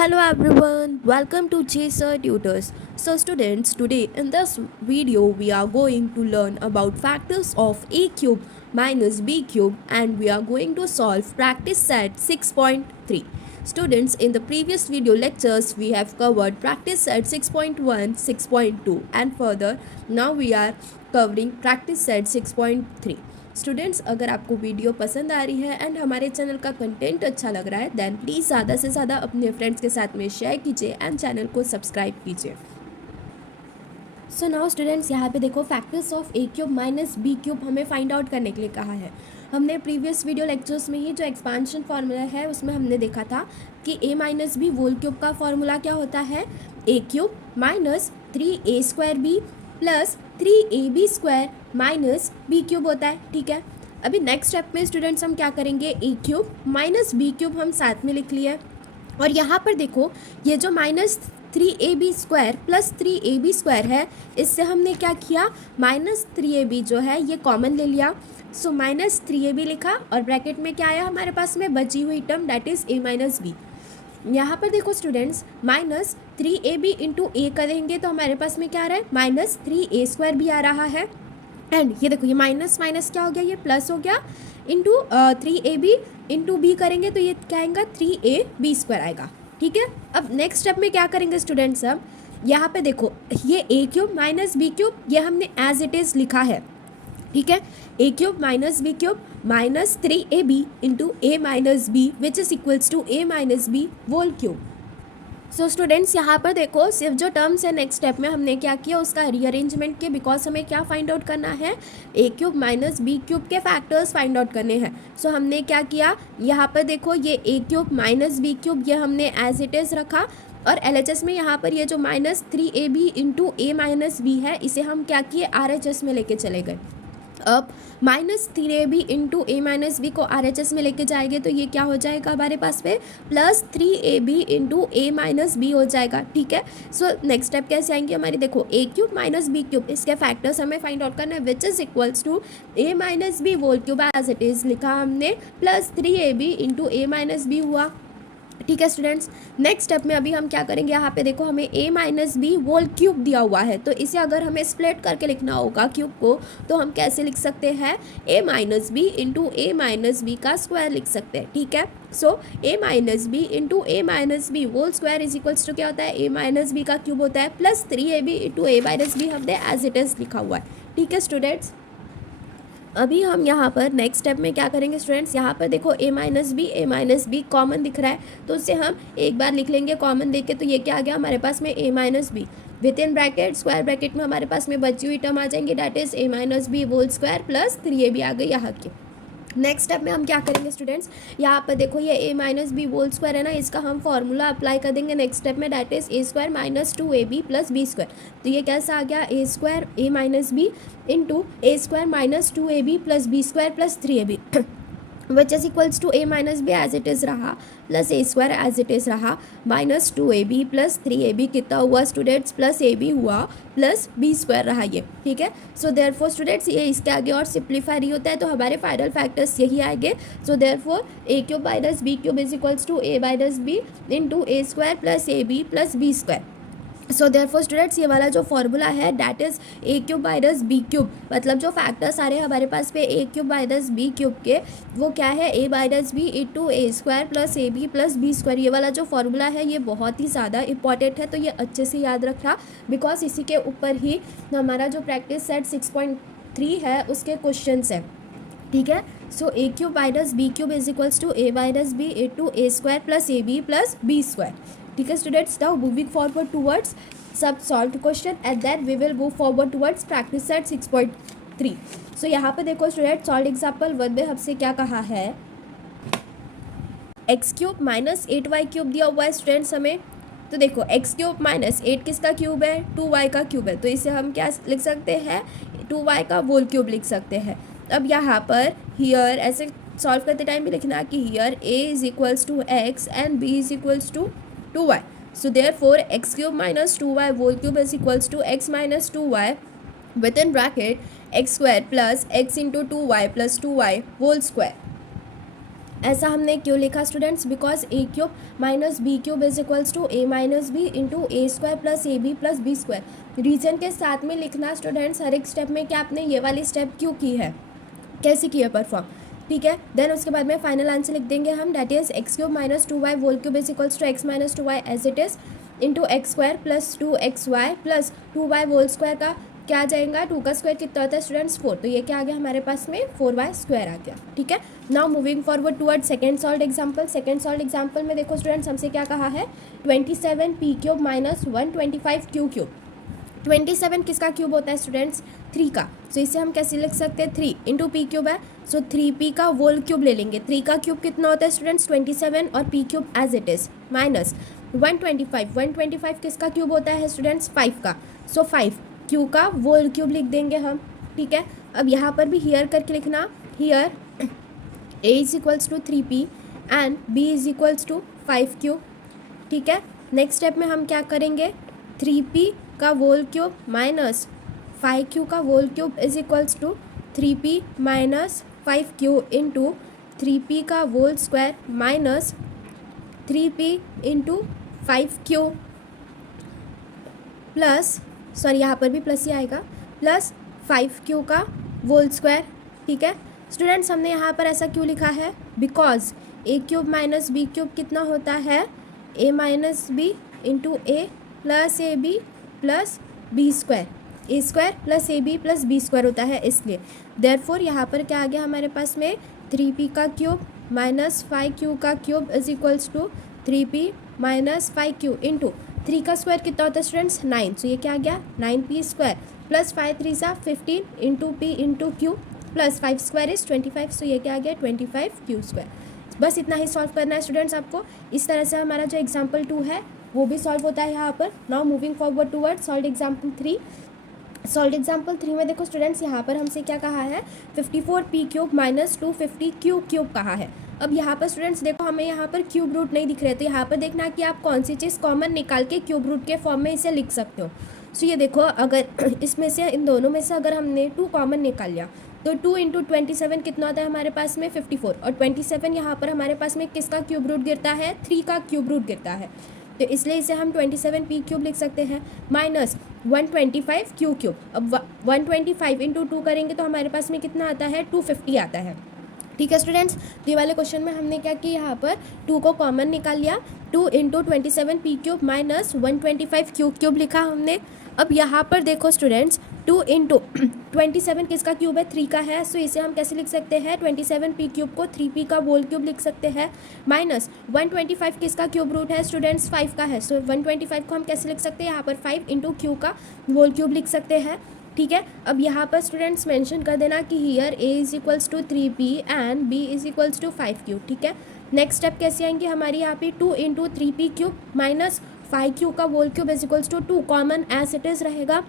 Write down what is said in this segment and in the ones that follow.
Hello everyone, welcome to Chaser Tutors. So students, today in this video we are going to learn about factors of a cube minus b cube and we are going to solve practice set 6.3. Students, in the previous video lectures we have covered practice set 6.1, 6.2 and further now we are covering practice set 6.3. Students, अगर आपको video पसंद आ रही है and हमारे channel का content अच्छा लग रहा है देन प्लीज़ ज़्यादा से ज़्यादा अपने फ्रेंड्स के साथ में शेयर कीजिए एंड चैनल को सब्सक्राइब कीजिए. सो नाउ स्टूडेंट्स, यहाँ पे देखो factors of A cube minus B cube हमें फाइंड आउट करने के लिए कहा है. हमने प्रीवियस वीडियो लेक्चर्स में ही जो एक्सपांशन फार्मूला है उसमें हमने देखा था कि A minus B whole cube का फार्मूला क्या होता है, A cube minus 3a² B plus 3ab square minus B cube होता है. ठीक है, अभी नेक्स्ट स्टेप में स्टूडेंट्स हम क्या करेंगे, ए क्यूब माइनस बी क्यूब हम साथ में लिख लिए और यहाँ पर देखो ये जो minus 3ab square plus 3ab square है इससे हमने क्या किया, माइनस 3ab जो है ये कॉमन ले लिया. सो माइनस 3ab लिखा और ब्रैकेट में क्या आया हमारे पास में बची हुई term that is a minus B. यहाँ पर देखो स्टूडेंट्स माइनस 3ab इंटू ए करेंगे तो हमारे पास में क्या आ रहा है, माइनस 3a² भी आ रहा है. एंड ये देखो ये माइनस माइनस क्या हो गया, ये प्लस हो गया इंटू 3ab इंटू बी करेंगे तो ये क्या आएगा, 3ab² आएगा. ठीक है, अब नेक्स्ट स्टेप में क्या करेंगे स्टूडेंट्स, अब यहाँ पे देखो ये A cube minus B cube ये हमने एज इट इज़ लिखा है. ठीक है, A cube minus B cube minus 3ab into A minus B which is equals to A minus B whole cube. So students यहाँ पर देखो सिर्फ जो टर्म्स है नेक्स्ट स्टेप में हमने क्या किया उसका रीअरेंजमेंट किया बिकॉज हमें क्या फाइंड आउट करना है, A cube minus B cube के फैक्टर्स फाइंड आउट करने हैं. सो हमने क्या किया, यहाँ पर देखो ये A cube minus B cube ये हमने एज इट इज़ रखा और LHS में यहाँ पर ये जो minus 3ab into A minus B है इसे हम क्या किए, RHS में लेके चले गए. अब minus 3ab into A minus B को RHS में लेके जाएंगे तो ये क्या हो जाएगा हमारे पास में, plus 3ab into A minus B हो जाएगा. ठीक है, सो नेक्स्ट स्टेप कैसे आएंगे हमारी, देखो A cube minus B cube इसके फैक्टर्स हमें फाइंड आउट करना है which is equals to A minus B whole cube as it is लिखा हमने plus 3ab into A minus B हुआ. ठीक है स्टूडेंट्स, नेक्स्ट स्टेप में अभी हम क्या करेंगे, यहाँ पे देखो हमें a minus B whole cube दिया हुआ है तो इसे अगर हमें स्प्लिट करके लिखना होगा क्यूब को तो हम कैसे लिख सकते हैं, a minus B into A minus B का स्क्वायर लिख सकते हैं. ठीक है, so a minus B into A minus B whole square is equals to क्या होता है, a माइनस बी का क्यूब होता है plus 3ab into A minus B हमने एज इट इज़ लिखा हुआ है. ठीक है स्टूडेंट्स, अभी हम यहाँ पर नेक्स्ट स्टेप में क्या करेंगे स्टूडेंट्स, यहाँ पर देखो ए माइनस बी कॉमन दिख रहा है तो उससे हम एक बार लिख लेंगे कॉमन देके तो ये क्या आ गया हमारे पास में A minus B within bracket square bracket में हमारे पास में बची हुई टर्म आ जाएंगी that is A minus B whole square plus 3ab आ गई यहाँ की. नेक्स्ट स्टेप में हम क्या करेंगे स्टूडेंट्स, यहाँ पर देखो ये A minus B whole square है ना इसका हम फॉर्मूला अप्लाई कर देंगे नेक्स्ट स्टेप में that is A square minus 2ab plus B square. तो ये कैसा आ गया, A square A minus B into A square minus 2ab plus B square plus 3ab which is equals to A minus B as it is रहा plus A square as it is रहा minus 2ab plus 3ab कितना हुआ students, plus ab हुआ plus B square रहा ये. ठीक है, so therefore students ये इसके आगे और सिंप्लीफाई नहीं होता है तो हमारे फाइनल फैक्टर्स यही आएंगे. So therefore A cube minus B cube is equals to A minus B into A square plus ab plus B square. So therefore students ये वाला जो फॉर्मूला है that is A cube minus B cube मतलब जो factors आ रहे हैं हमारे पास पे A cube minus B cube के वो क्या है, A minus B into A square plus A B plus B square. ये वाला जो फॉर्मूला है ये बहुत ही ज़्यादा इंपॉर्टेंट है तो ये अच्छे से याद रखना बिकॉज इसी के ऊपर ही हमारा जो प्रैक्टिस सेट 6.3 है उसके क्वेश्चन है. ठीक है, so A cube minus B cube is equals to A minus B into A square plus A B plus B square. ठीक है students, now moving forward towards sub solve question and then we will move forward towards practice set 6.3. So यहाँ पे देखो student solve example 1 में हमसे क्या कहा है, X cube minus 8y cube दिया हुआ है स्टूडेंट्स हमें. तो देखो एक्स क्यूब माइनस 8 किसका क्यूब है, 2y का क्यूब है तो इसे हम क्या लिख सकते हैं, 2y का होल क्यूब लिख सकते हैं. अब यहाँ पर हियर ऐसे सॉल्व करते टाइम भी लिखना कि here a is equals to x and b is equals to 2y. So therefore x cube minus 2y whole cube is equals to x minus 2y within bracket x square plus x into 2y plus 2y whole square. ऐसा हमने क्यों लिखा students? Because A cube minus B cube is equals to A minus B into A square plus A B plus B square. Reason के साथ में लिखना students हर एक step में कि आपने ये वाली स्टेप क्यों की है, कैसे की है परफॉर्म, ठीक है। देन उसके बाद में फाइनल आंसर लिख देंगे हम, that is X cube minus 2y whole cube is equals to X minus 2y as it is into X square plus 2xy plus 2y whole square का क्या आ जाएगा, 2 का स्क्वायर कितना होता है स्टूडेंट्स 4, तो ये क्या आ गया हमारे पास में 4y स्क्वायर आ गया, ठीक है। Now moving forward toward second solve example. Second solve example में देखो स्टूडेंट्स हमसे क्या कहा है, 27 p cube minus 125 q cube. 27 किसका क्यूब होता है स्टूडेंट्स? 3 का। सो इसे हम कैसे लिख सकते हैं, 3 इंटू पी क्यूब है, सो 3p का होल क्यूब ले लेंगे। 3 का क्यूब कितना होता है स्टूडेंट्स 27 और p cube as it is minus 125 किसका क्यूब होता है स्टूडेंट्स 5 का। सो 5 क्यू का होल क्यूब लिख देंगे हम, ठीक है। अब यहाँ पर भी हियर करके लिखना, here a is equals to 3p and b is equals to 5q, ठीक है। नेक्स्ट स्टेप में हम क्या करेंगे, 3p का होल क्यूब माइनस 5q का whole cube is equals to 3p minus 5q into 3p का whole square minus 3p into 5q plus, sorry यहाँ पर भी प्लस ही आएगा, प्लस 5q का होल स्क्वायर, ठीक है। स्टूडेंट्स हमने यहाँ पर ऐसा क्यों लिखा है, because A cube minus B cube कितना होता है, A minus B into A plus A B plus B square, A square plus A B plus B square होता है, इसलिए देयरफॉर यहाँ पर क्या आ गया हमारे पास में 3p का क्यूब माइनस 5q का cube is equals to 3p minus 5q into 3 का स्क्वायर कितना होता है स्टूडेंट्स 9, सो ये क्या आ गया 9p स्क्वायर प्लस 5 3 सा 15 into p into q plus 5 square is 25, सो ये क्या आ गया 25q स्क्वायर। बस इतना ही सॉल्व करना है स्टूडेंट्स आपको। इस तरह से हमारा जो एग्जाम्पल 2 है वो भी सॉल्व होता है यहाँ पर। Now moving forward toward solve example 3। Solve example 3 में देखो स्टूडेंट्स यहाँ पर हमसे क्या कहा है, 54p cube minus 250q cube कहा है। अब यहाँ पर स्टूडेंट्स देखो हमें यहाँ पर क्यूब रूट नहीं दिख रहे, तो यहाँ पर देखना कि आप कौन सी चीज़ कॉमन निकाल के क्यूब रूट के फॉर्म में इसे लिख सकते हो। सो ये देखो अगर इसमें से इन दोनों में से अगर हमने 2 कॉमन निकाल लिया तो 2 इंटू 27 कितना होता है हमारे पास में 54, और 27 यहाँ पर हमारे पास में किसका क्यूब रूट गिरता है 3 का क्यूब रूट गिरता है, तो इसलिए इसे हम 27p क्यूब लिख सकते हैं माइनस 125q क्यूब। अब 125 इंटू 2 करेंगे तो हमारे पास में कितना आता है 250 आता है, ठीक है स्टूडेंट्स। तो ये वाले क्वेश्चन में हमने क्या किया, यहाँ पर 2 को कॉमन निकाल लिया, 2 into 27p cube minus 125q cube लिखा हमने। अब यहाँ पर देखो स्टूडेंट्स 2 इंटू 27 किसका क्यूब है 3 का है, सो इसे हम कैसे लिख सकते हैं 27p क्यूब को 3p का होल क्यूब लिख सकते हैं माइनस 125 किसका क्यूब रूट है स्टूडेंट्स 5 का है, सो 125 को हम कैसे लिख सकते हैं यहाँ पर 5 इंटू क्यू का होल क्यूब लिख सकते हैं, ठीक है। अब यहाँ पर स्टूडेंट्स मेंशन कर देना कि here a is equals to 3p and b is equals to 5q, ठीक है। नेक्स्ट स्टेप कैसे आएंगे हमारी यहाँ पे 2 into 3p cube minus 5q का whole cube is equals to 2 common as it is रहेगा,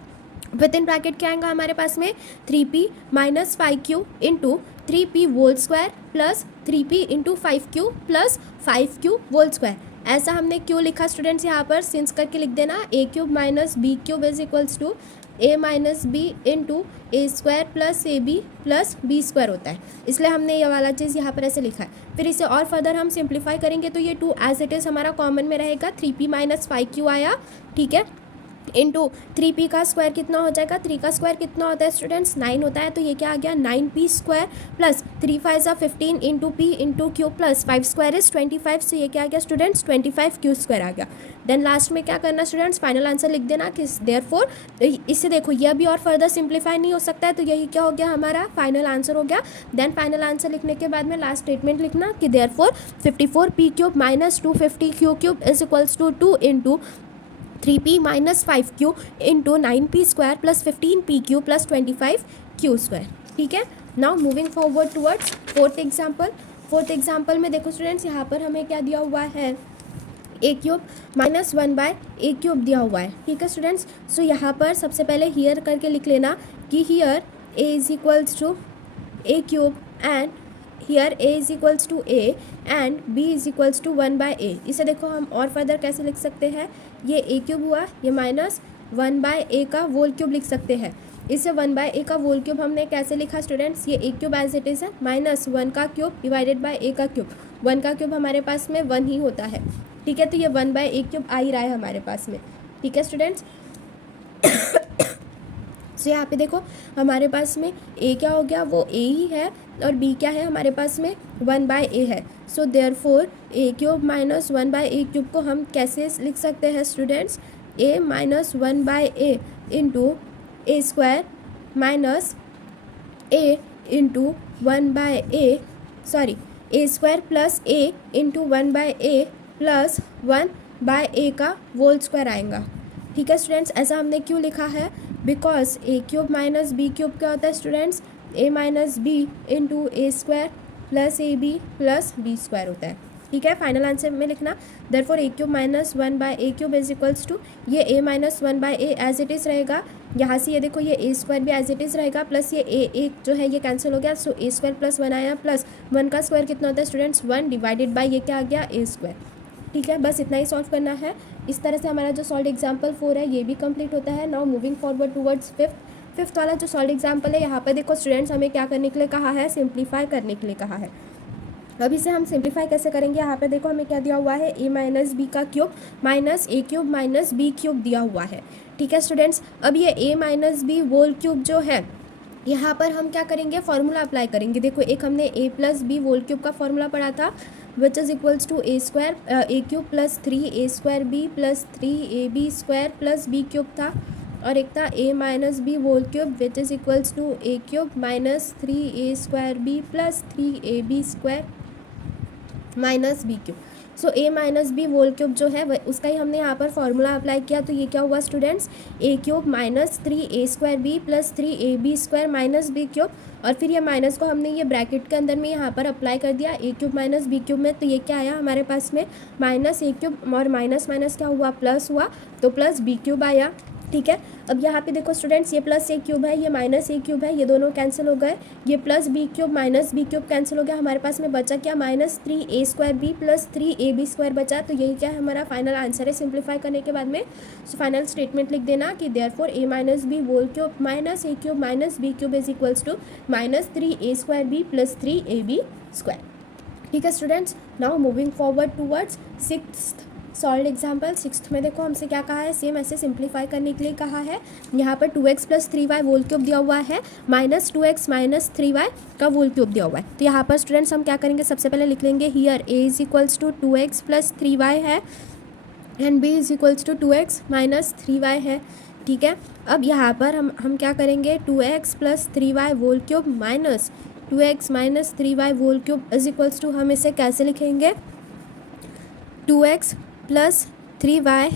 विद इन ब्रैकेट क्या आएगा हमारे पास में 3p minus 5q into 3p whole square plus 3p into 5q plus 5q whole square. ऐसा हमने क्यों लिखा स्टूडेंट्स, यहाँ पर सिंस करके लिख देना a cube minus b cube is equals to a minus B into A square plus A B plus B square होता है, इसलिए हमने ये वाला चीज़ यहाँ पर ऐसे लिखा है। फिर इसे और फर्दर हम सिंप्लीफाई करेंगे तो ये 2 एज इट इज़ हमारा कॉमन में रहेगा, 3p माइनस 5q आया, ठीक है, इंटू 3p का स्क्वायर कितना हो जाएगा, 3 का स्क्वायर कितना होता है स्टूडेंट्स 9 होता है, तो ये क्या आ गया 9p square plus 3 5 15 into p into Q plus 5 square is 25, से ये क्या आ गया स्टूडेंट्स 25q स्क्वायर आ गया। देन लास्ट में क्या करना स्टूडेंट्स फाइनल आंसर लिख देना कि देयरफॉर, इससे देखो ये भी और फर्दर सिंप्लीफाई नहीं हो सकता है, तो यही क्या हो गया हमारा फाइनल आंसर हो गया। देन फाइनल आंसर लिखने के बाद में लास्ट स्टेटमेंट लिखना कि therefore 54p cube minus 250q cube is equals to 2 into 3p minus 5q into 9p square plus 15p Q plus 25q square, ठीक है। Now moving forward towards fourth example. Fourth example में देखो students यहाँ पर हमें क्या दिया हुआ है, A cube minus 1/a cube दिया हुआ है, ठीक है स्टूडेंट्स। सो यहाँ पर सबसे पहले हियर करके लिख लेना कि here a is equals to a cube and here a is equals to a and b is equals to 1/a। इसे देखो हम और फर्दर कैसे लिख सकते हैं, ये a क्यूब हुआ, ये माइनस 1/a का होल क्यूब लिख सकते हैं। इसे 1/a का होल क्यूब हमने कैसे लिखा स्टूडेंट्स, ये a cube as it is है माइनस 1 का क्यूब डिवाइडेड बाय a का क्यूब। 1 का क्यूब हमारे पास में 1 ही होता है, ठीक है, तो ये 1/a क्यूब आ ही रहा है हमारे पास में, ठीक है स्टूडेंट्स। तो यहाँ पे देखो हमारे पास में a क्या हो गया, वो a ही है, और b क्या है हमारे पास में 1/a है। So therefore a cube minus 1/a cube को हम कैसे लिख सकते हैं students, a minus 1/a into A square minus a into 1/a, sorry a square plus a into 1/a plus 1/a का होल स्क्वायर आएगा, ठीक है स्टूडेंट्स। ऐसा हमने क्यों लिखा है, because a cube minus b cube क्या होता है students, a minus b into A square plus A B plus B square होता है, ठीक है। फाइनल आंसर में लिखना therefore a cube minus 1/a cube is equals to, ये a minus 1/a as it is रहेगा, यहाँ से ये देखो ये a स्क्वायर भी एज इट इज़ रहेगा, प्लस ये a जो है ये कैंसिल हो गया, सो a स्क्वायर प्लस 1 आया, प्लस 1 का स्क्वायर कितना होता है स्टूडेंट्स 1 डिवाइडेड बाय ये क्या आ गया a स्क्वायर, ठीक है। बस इतना ही सॉल्व करना है। इस तरह से हमारा जो सॉल्व एग्जाम्पल 4 है ये भी कंप्लीट होता है। Now moving forward towards fifth वाला जो सॉल्व एग्जाम्पल है, यहाँ पर देखो स्टूडेंट्स हमें क्या करने के लिए कहा है, सिंप्लीफाई करने के लिए कहा है। अब इसे हम सिंप्लीफाई कैसे करेंगे, यहाँ पे देखो हमें क्या दिया हुआ है, a माइनस बी का cube minus a cube minus B cube दिया हुआ है, ठीक है स्टूडेंट्स। अब ये a minus B whole cube जो है, यहाँ पर हम क्या करेंगे, फॉर्मूला अप्लाई करेंगे। देखो एक हमने a plus B whole cube का फॉर्मूला पढ़ा था, which is equals to a square a cube plus 3a square b plus 3ab square plus b cube था, और एक था a minus B whole cube which is equals to a cube minus 3a square b plus 3ab square minus B cube. So a minus B whole cube जो है उसका ही हमने यहाँ पर फॉर्मूला अप्लाई किया, तो ये क्या हुआ students, a cube minus 3a square b plus 3ab square minus B cube, और फिर ये माइनस को हमने ये ब्रैकेट के अंदर में यहाँ पर अप्लाई कर दिया a cube minus B cube में, तो ये क्या आया हमारे पास में माइनस a क्यूब, और माइनस माइनस क्या हुआ प्लस हुआ, तो प्लस बी क्यूब आया, ठीक है। अब यहाँ पे देखो स्टूडेंट्स ये प्लस a क्यूब है, ये माइनस a क्यूब है, ये दोनों कैंसिल हो गए, ये plus b cube minus b cube cancel हो गया, हमारे पास में बचा क्या minus 3a square b plus 3ab square बचा, तो यही क्या है हमारा फाइनल आंसर है सिंप्लीफाई करने के बाद में। सो फाइनल स्टेटमेंट लिख देना कि therefore a minus B whole cube minus a cube minus b cube is equals to minus 3a square b plus 3ab square, ठीक है students. Now moving forward towards sixth solve example. Sixth में देखो हमसे क्या कहा है, same ऐसे simplify करने के लिए कहा है। यहाँ पर 2x plus 3y whole cube दिया हुआ है, माइनस 2x माइनस 3y का होल क्यूब दिया हुआ है। तो यहाँ पर स्टूडेंट्स हम क्या करेंगे, सबसे पहले लिख लेंगे here a is equals to 2x plus 3y है and b is equals to 2x minus 3y है, ठीक है। अब यहाँ पर हम क्या करेंगे, 2x plus 3y whole cube minus 2x minus 3y whole cube is equals to, हम इसे कैसे लिखेंगे, 2x plus 3y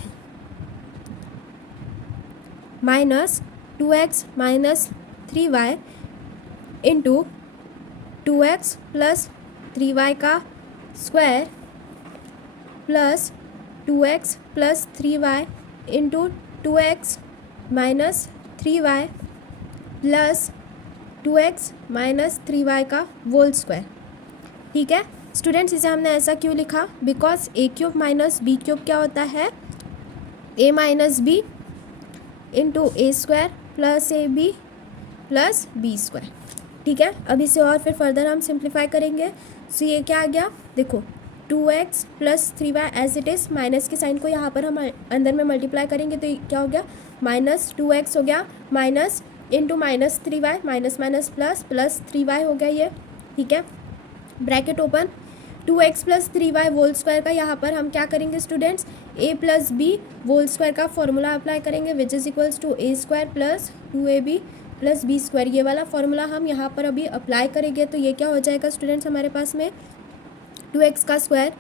minus 2x minus 3y into 2x plus 3y का square plus 2x plus 3y into 2x minus 3y plus 2x minus 3y का whole square, ठीक है students. इसे हमने ऐसा क्यों लिखा, because a cube minus B cube क्या होता है, a minus B into A square plus A B plus B square, ठीक है। अब इसे और फिर फर्दर हम सिंप्लीफाई करेंगे। सो ये क्या आ गया, देखो 2x plus 3y as it is, minus के साइन को यहाँ पर हम अंदर में मल्टीप्लाई करेंगे तो क्या हो गया, माइनस 2x हो गया minus into minus 3y, minus minus plus plus 3y हो गया ये, ठीक है। Bracket open, 2x plus 3y whole square का यहाँ पर हम क्या करेंगे students, a plus B whole square का फॉर्मूला अप्लाई करेंगे which is equals to a square plus 2ab plus B square, ये वाला फॉर्मूला हम यहाँ पर अभी अप्लाई करेंगे। तो ये क्या हो जाएगा स्टूडेंट्स हमारे पास में 2x का square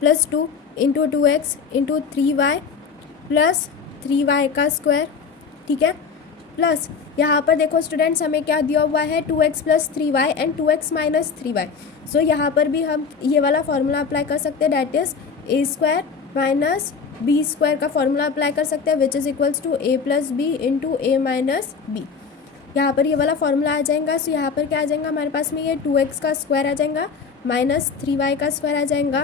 plus 2 into 2x into 3y plus 3y का स्क्वायर, ठीक है, प्लस यहाँ पर देखो स्टूडेंट्स हमें क्या दिया हुआ है, 2x plus 3y and 2x minus 3y। सो यहाँ पर भी हम ये वाला फॉर्मूला अप्लाई कर सकते हैं, that is a square minus B square का फॉर्मूला अप्लाई कर सकते हैं which is equals to a plus B into A minus B. यहाँ पर ये वाला फॉर्मूला आ जाएगा। सो यहाँ पर क्या आ जाएगा हमारे पास में, ये 2x का स्क्वायर आ जाएगा माइनस 3y का स्क्वायर आ जाएगा,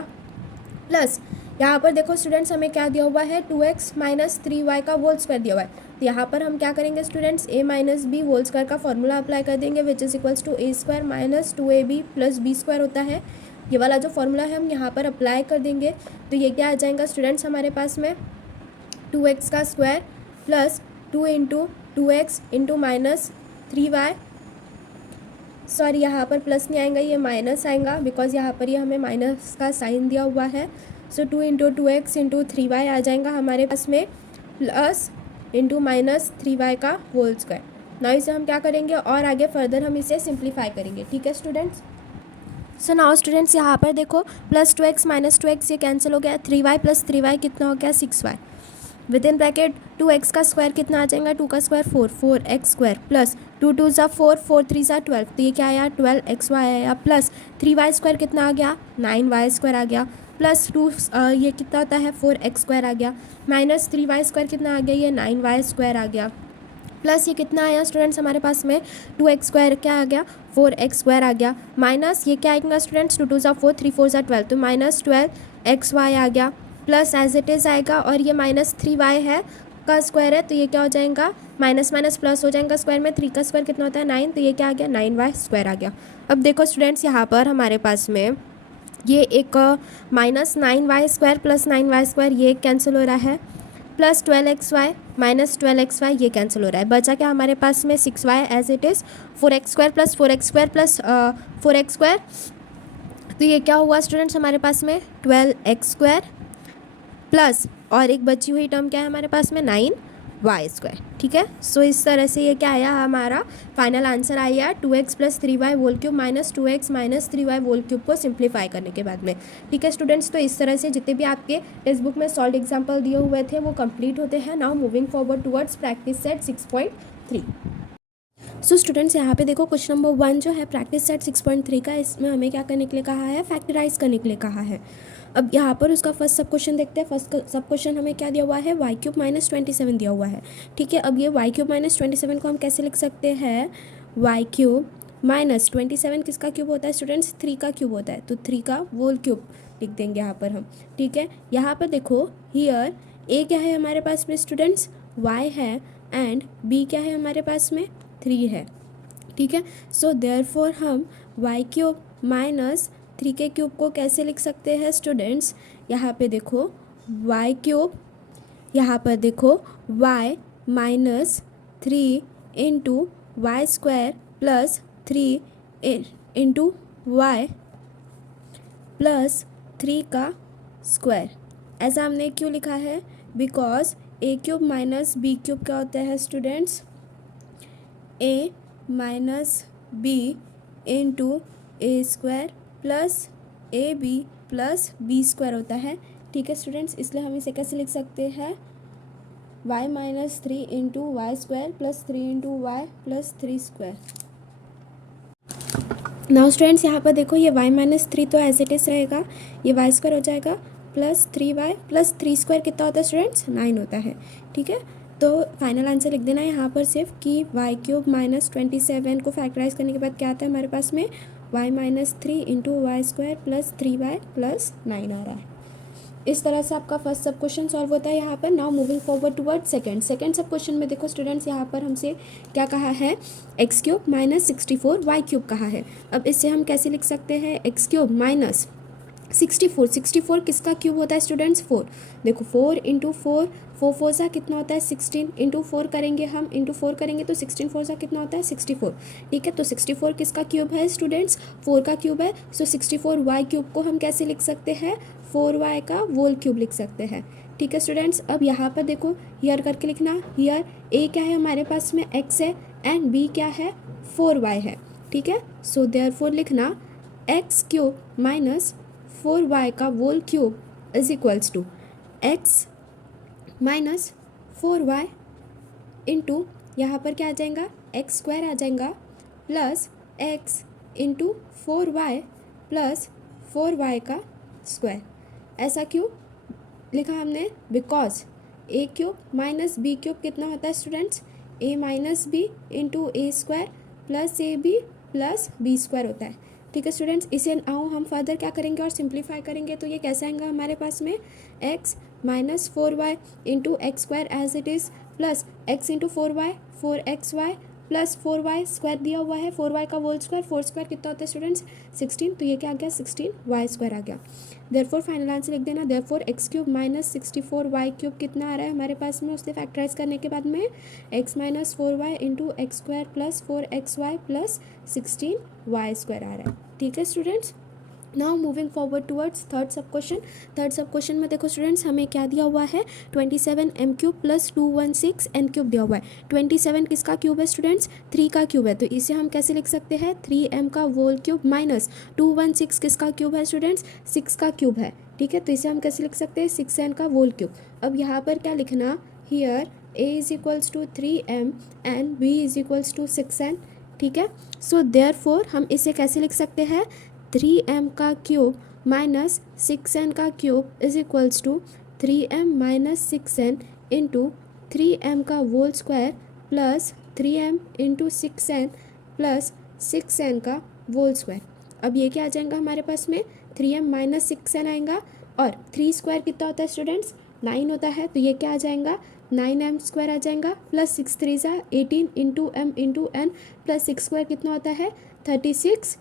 प्लस यहाँ पर देखो स्टूडेंट्स हमें क्या दिया हुआ है 2x माइनस 3y का होल स्क्वायर दिया हुआ है। तो यहाँ पर हम क्या करेंगे students a minus B whole square का फॉर्मूला अप्लाई कर देंगे which is equals to a square minus 2ab plus B square होता है। ये वाला जो फॉर्मूला है हम यहाँ पर अप्लाई कर देंगे। तो ये क्या आ जाएगा स्टूडेंट्स हमारे पास में 2x का square plus 2 into 2x into minus 3y, sorry यहाँ पर प्लस नहीं आएगा, ये माइनस आएगा बिकॉज यहाँ पर ये हमें माइनस का साइन दिया हुआ है। सो 2 इंटू 2x इंटू 3y आ जाएगा हमारे पास में प्लस इंटू माइनस 3y का होल स्क्वायर। ना इसे हम क्या करेंगे और आगे फर्दर हम इसे सिंप्लीफाई करेंगे। ठीक है स्टूडेंट्स। सो नाउ स्टूडेंट्स यहाँ पर देखो प्लस 2x माइनस 2x ये कैंसिल हो गया, 3y प्लस 3y कितना हो गया 6y, with in bracket 2x का स्क्वायर कितना आ जाएगा, 2 का स्क्वायर 4x स्क्वायर प्लस 2 2 ज़ा 4 4 3 ज़ा 12, तो ये क्या आया 12xy आया प्लस 3y स्क्वायर कितना आ गया 9y स्क्वायर आ गया प्लस 2 ये कितना होता है 4x स्क्वायर आ गया माइनस 3y स्क्वायर कितना आ गया ये 9y स्क्वायर आ गया प्लस ये कितना आया स्टूडेंट्स हमारे पास में 2x स्क्वायर क्या आ गया 4x स्क्वायर आ गया माइनस ये क्या आएगा स्टूडेंट्स 2 2 ज़ा 4 3 4 ज़ा 12, तो माइनस 12xy आ गया प्लस एज इट इज़ आएगा और ये माइनस 3y है का स्क्वायर है, तो ये क्या हो जाएगा माइनस माइनस प्लस हो जाएगा स्क्वायर में, 3 का स्क्वायर कितना होता है 9, तो ये क्या आ गया 9y स्क्वायर आ गया। अब देखो स्टूडेंट्स यहाँ पर हमारे पास में ये एक minus 9y square plus 9y square ये कैंसिल हो रहा है प्लस 12xy माइनस 12xy ये कैंसिल हो रहा है, बचा क्या हमारे पास में 6y as it is 4x square plus 4x square plus 4x square, तो ये क्या हुआ स्टूडेंट्स हमारे पास में 12x स्क्वायर प्लस और एक बची हुई टर्म क्या है हमारे पास में 9y स्क्वायर। ठीक है, सो इस तरह से ये क्या आया हमारा फाइनल आंसर आया 2x plus 3y whole cube minus 2x minus 3y whole cube को सिंप्लीफाई करने के बाद में। ठीक है स्टूडेंट्स, तो इस तरह से जितने भी आपके टेक्स्ट बुक में सॉल्व एग्जाम्पल दिए हुए थे वो कंप्लीट होते हैं। Now moving forward towards practice set 6.3। सो स्टूडेंट्स यहाँ पे देखो क्वेश्चन नंबर 1 जो है प्रैक्टिस सेट 6.3 का, इसमें हमें क्या करने के लिए कहा है फैक्टराइज करने के लिए कहा है। अब यहाँ पर उसका फर्स्ट सब क्वेश्चन देखते हैं। फर्स्ट सब क्वेश्चन हमें क्या दिया हुआ है वाई क्यूब माइनस 27 दिया हुआ है। ठीक है, अब ये वाई क्यूब माइनस 27 को हम कैसे लिख सकते हैं, वाई क्यूब माइनस 27 किसका क्यूब होता है स्टूडेंट्स 3 का क्यूब होता है, तो 3 का होल क्यूब लिख देंगे यहाँ पर हम। ठीक है, यहाँ पर देखो हियर ए क्या है हमारे पास में स्टूडेंट्स वाई है एंड बी क्या है हमारे पास में 3 है। ठीक है, सो देयरफॉर हम वाई क्यूब माइनस 3 के क्यूब को कैसे लिख सकते हैं स्टूडेंट्स, यहाँ पे देखो वाई क्यूब, यहाँ पर देखो Y minus 3 into Y square plus 3 into Y plus 3 का स्क्वायर। ऐसा हमने क्यों लिखा है, because A cube minus B cube क्या होता है students, A minus B into A square plus A B plus B square होता है। ठीक है स्टूडेंट्स, इसलिए हम इसे कैसे लिख सकते हैं y minus 3 into Y square plus 3 into Y plus 3 square. Now students यहाँ पर देखो ये y माइनस 3 तो एज इट इज़ रहेगा, ये y स्क्वायर हो जाएगा प्लस 3y प्लस 3 स्क्वायर कितना होता है स्टूडेंट्स 9 होता है। ठीक है, तो फाइनल आंसर लिख देना यहाँ पर सिर्फ कि वाई क्यूब माइनस 27 को फैक्टराइज करने के बाद क्या आता है हमारे पास में Y minus 3 into Y square plus 3y plus 9 आ रहा है। इस तरह से आपका फर्स्ट सब क्वेश्चन सॉल्व होता है यहाँ पर। Now moving forward toward second sub question में देखो स्टूडेंट्स यहाँ पर हमसे क्या कहा है X cube minus 64 Y cube कहा है। अब इससे हम कैसे लिख सकते हैं एक्स क्यूब माइनस 64 किसका क्यूब होता है स्टूडेंट्स 4, देखो 4 इंटू 4 4 सा कितना होता है 16 इंटू 4 करेंगे हम, इंटू 4 करेंगे तो 16 4 सा कितना होता है 64। ठीक है, तो 64 किसका क्यूब है स्टूडेंट्स 4 का क्यूब है। सो 64 वाई क्यूब को हम कैसे लिख सकते हैं 4y का होल क्यूब लिख सकते हैं। ठीक है स्टूडेंट्स, अब यहाँ पर देखो हियर करके लिखना, हियर ए क्या है हमारे पास में x है एंड बी क्या है 4y है। ठीक है, सो देयरफॉर लिखना एक्स क्यूब माइनस 4y का whole cube is equals to x minus 4y into यहाँ पर क्या आ जाएगा एक्स स्क्वायर आ जाएगा plus x into 4y plus 4y का स्क्वायर। ऐसा क्यों लिखा हमने, because A cube minus B cube कितना होता है students A minus B into A square plus A B plus B square होता है। ठीक है स्टूडेंट्स, इसे आओ हम फर्दर क्या करेंगे और सिंप्लीफाई करेंगे। तो ये कैसा आएगा हमारे पास में, x minus 4y into X square as it is plus x into 4y 4xy plus 4y square दिया हुआ है, 4y का होल स्क्वायर, 4 स्क्वायर कितना होता है स्टूडेंट्स 16, तो ये क्या आ गया 16y स्क्वायर आ गया। देयरफॉर फाइनल आंसर लिख देना, therefore x cube minus 64y cube कितना आ रहा है हमारे पास में, उससे फैक्टराइज करने के बाद में x minus 4y into X square plus 4xy plus 16y square आ रहा है। ठीक है students, now moving forward towards third sub question. Third sub question में देखो स्टूडेंट्स हमें क्या दिया हुआ है, 27 m cube plus 216 n cube दिया हुआ है। 27 किसका क्यूब है स्टूडेंट्स, 3 का क्यूब है, तो इसे हम कैसे लिख सकते हैं, 3m का होल क्यूब माइनस 216 किसका क्यूब है स्टूडेंट्स, 6 का क्यूब है। ठीक है, तो इसे हम कैसे लिख सकते हैं, 6n का होल क्यूब। अब यहाँ पर क्या लिखना, here a is equals to 3m and b is equals to 6n। ठीक है, सो देयरफॉर हम इसे कैसे लिख सकते हैं, 3m का क्यूब माइनस 6n का cube is equals to 3m minus 6n into 3m का whole square plus 3m into 6n plus 6n का होल स्क्वायर। अब ये क्या आ जाएगा हमारे पास में, 3m माइनस 6n आएगा और 3 स्क्वायर कितना होता है स्टूडेंट्स 9 होता है, तो ये क्या आ जाएगा 9m स्क्वायर आ जाएगा प्लस 6 3 ज़ा 18 into m into n plus 6 square कितना होता है 36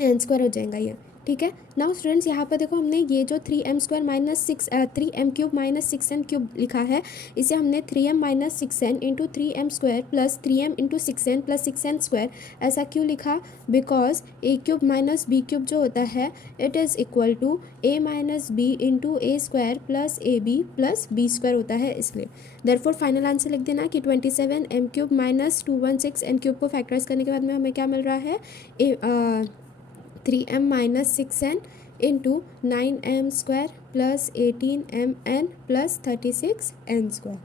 एन स्क्वायर हो जाएगा ये। ठीक है, नाउ स्टूडेंट्स यहाँ पर देखो हमने ये जो 3m square minus 3m cube minus 6n cube लिखा है, इसे हमने 3m minus 6n into 3m square plus 3m into 6n plus 6n square ऐसा क्यों लिखा, because a cube minus b cube जो होता है it is equal to a minus b into a square plus A B plus B square होता है, इसलिए। Therefore final answer लिख देना कि 27 m cube minus 216 n cube को फैक्टराइज करने के बाद में हमें क्या मिल रहा है, 3m minus 6n into 9m square plus 18mn plus 36n square.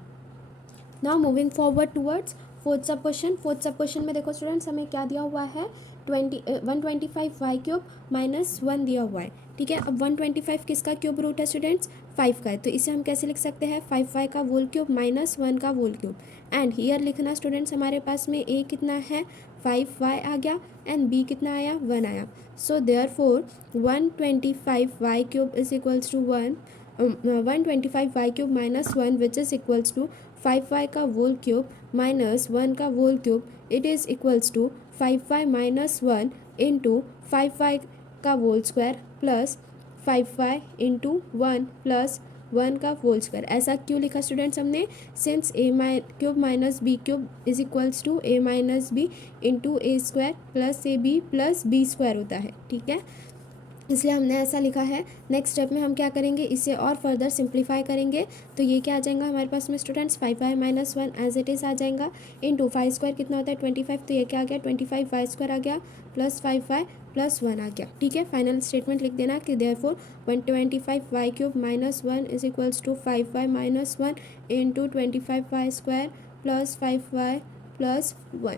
Now moving forward towards fourth सब क्वेश्चन। फोर्थ सब क्वेश्चन में देखो स्टूडेंट्स हमें क्या दिया हुआ है, 125y क्यूब माइनस 1 दिया हुआ है। ठीक है, अब 125 किसका क्यूब रूट है स्टूडेंट्स, 5 का है, तो इसे हम कैसे लिख सकते हैं, 5y का होल क्यूब माइनस 1 का होल क्यूब। एंड हियर लिखना स्टूडेंट्स हमारे पास में a कितना है 5y आ गया एंड b कितना आया 1 आया। So therefore 125y cube is equals to 125y cube minus 1 which is equals to 5y का होल क्यूब माइनस 1 का whole cube, it is equals to 5y minus 1 into 5y का whole square plus 5y into 1 plus 1 का whole square. ऐसा क्यों लिखा students हमने, since a cube minus b cube is equals to a minus b into a square plus A B plus B square होता है। ठीक है, इसलिए हमने ऐसा लिखा है। नेक्स्ट स्टेप में हम क्या करेंगे, इसे और फर्दर सिंप्लीफाई करेंगे, तो ये क्या आ जाएगा हमारे पास में students 5y minus 1 as it is आ जाएगा इंटू 5 स्क्वायर कितना होता है 25, तो ये क्या आ गया 25y स्क्वायर आ गया प्लस 5y प्लस 1 आ गया। ठीक है, फाइनल स्टेटमेंट लिख देना कि therefore 125y cube minus 1 is equals to 5y minus 1 into 25y square plus 5y plus 1।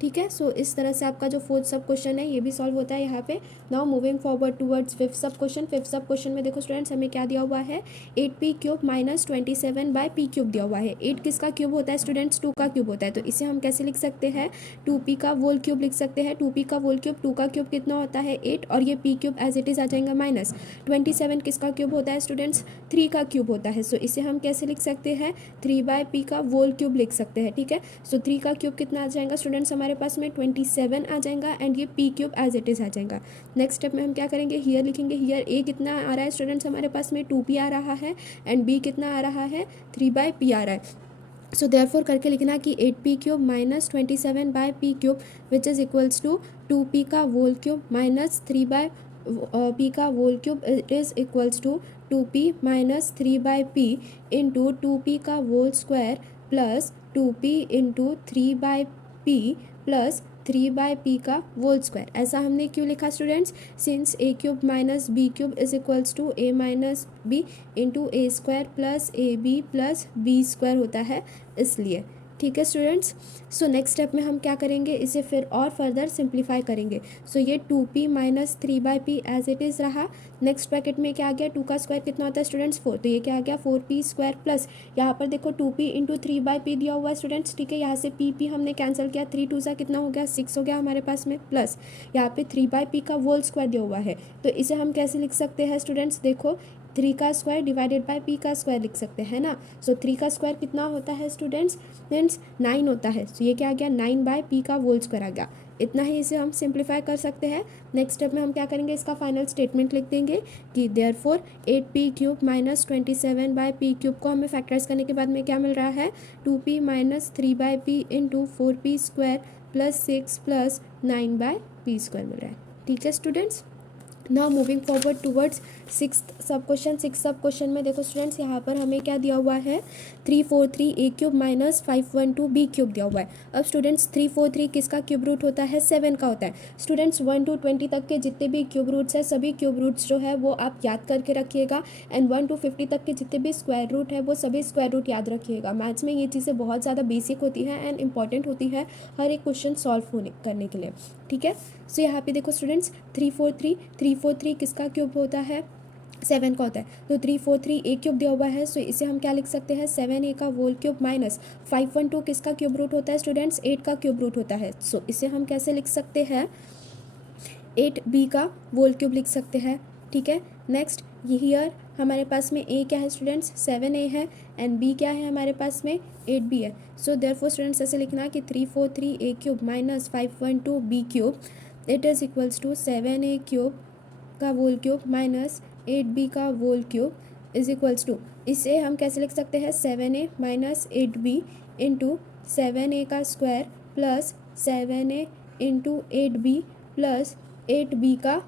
ठीक है, सो इस तरह से आपका जो फोर्थ सब क्वेश्चन है ये भी सॉल्व होता है यहाँ पे। Now moving forward towards fifth sub question. Fifth sub question में देखो स्टूडेंट्स हमें क्या दिया हुआ है, 8p cube minus 27 by p cube दिया हुआ है। 8 किसका क्यूब होता है स्टूडेंट्स, 2 का क्यूब होता है, तो इसे हम कैसे लिख सकते हैं, 2p का होल क्यूब लिख सकते हैं। 2p का होल क्यूब, 2 का क्यूब कितना होता है 8 और ये p cube as it is आ जाएगा माइनस 27 किसका क्यूब होता है स्टूडेंट्स, 3 का क्यूब होता है, सो इसे हम कैसे लिख सकते हैं 3 बाय p का होल क्यूब लिख सकते हैं। ठीक है, सो 3 का क्यूब कितना आ जाएगा स्टूडेंट्स हमारे पास में 27 आ जाएगा एंड ये p cube as it is आ जाएगा। नेक्स्ट स्टेप में हम क्या करेंगे, हियर लिखेंगे, हियर a कितना आ रहा है स्टूडेंट्स हमारे पास में 2p आ रहा है एंड b कितना आ रहा है 3 बाय p आ रहा है। सो देयरफॉर करके लिखना कि 8p cube minus 27 by p cube which is equals to 2p का whole cube minus 3 by p का whole cube, it is equals to 2p minus 3 by p into 2p का whole square plus 2p into 3 by p plus 3 by p का whole square. ऐसा हमने क्यों लिखा students, since a cube minus b cube is equals to a minus b into a square plus A B plus B square होता है, इसलिए। ठीक है स्टूडेंट्स। सो नेक्स्ट स्टेप में हम क्या करेंगे, इसे फिर और फर्दर सिंप्लीफाई करेंगे। सो ये 2p minus 3/p as it is रहा। नेक्स्ट ब्रैकेट में क्या आ गया, 2 का स्क्वायर कितना होता है स्टूडेंट्स 4, तो ये क्या आ गया 4p स्क्वायर प्लस यहाँ पर देखो 2p इंटू 3/p दिया हुआ है स्टूडेंट्स। ठीक है, यहाँ से p हमने कैंसिल किया, 3 2 सा कितना हो गया 6 हो गया हमारे पास में, प्लस यहाँ पे 3/p का होल स्क्वायर दिया हुआ है। तो इसे हम कैसे लिख सकते हैं स्टूडेंट्स, देखो 3 का स्क्वायर डिवाइडेड बाय p का स्क्वायर लिख सकते हैं ना। सो 3 का स्क्वायर कितना होता है स्टूडेंट्स, मीन्स 9 होता है। सो ये क्या आ गया 9/p का होल स्क्वायर आ गया। इतना ही इसे हम सिंप्लीफाई कर सकते हैं। नेक्स्ट स्टेप में हम क्या करेंगे, इसका फाइनल स्टेटमेंट लिख देंगे कि देयरफॉर 8p³ माइनस 27/p³ को हमें फैक्टराइज करने के बाद में क्या मिल रहा है, 2p minus 3/p into 4p square plus 6 plus 9/p square मिल रहा है। ठीक है students. Now moving forward towards sixth sub question. Six sub question में देखो स्टूडेंट्स, यहाँ पर हमें क्या दिया हुआ है, 343a³ माइनस 512b³ दिया हुआ है। अब स्टूडेंट्स 343 किसका क्यूब रूट होता है, 7 का होता है। स्टूडेंट्स 1 to 20 तक के जितने भी क्यूब रूट्स है, सभी क्यूब रूट्स जो है वो आप याद करके रखिएगा। एंड 1 to 50 तक के जितने भी स्क्वायर रूट है वो सभी स्क्वायर रूट याद रखिएगा। मैथ्स में ये चीज़ें बहुत ज़्यादा बेसिक होती हैं एंड इंपॉर्टेंट होती है हर एक क्वेश्चन सॉल्व करने के लिए। ठीक है, सो यहाँ पे देखो स्टूडेंट्स 343 किसका क्यूब होता है, 7 का होता है। तो 343a³ दिया हुआ है, सो इसे हम क्या लिख सकते हैं, 7a का होल क्यूब माइनस 512 किसका क्यूब रूट होता है स्टूडेंट्स, 8 का क्यूब रूट होता है। सो इसे हम कैसे लिख सकते हैं, 8b का होल क्यूब लिख सकते हैं। ठीक है, नेक्स्ट हियर हमारे पास में a क्या है स्टूडेंट्स, 7a है एंड b क्या है हमारे पास में, 8b है। सो देयरफॉर स्टूडेंट्स ऐसे लिखना कि 343a³ minus 512b³ it is equals to 7a³ का होल क्यूब माइनस 8b का whole cube is equals to, इसे हम कैसे लिख सकते हैं, 7a minus 8b into 7a का square plus 7a into 8b plus 8b का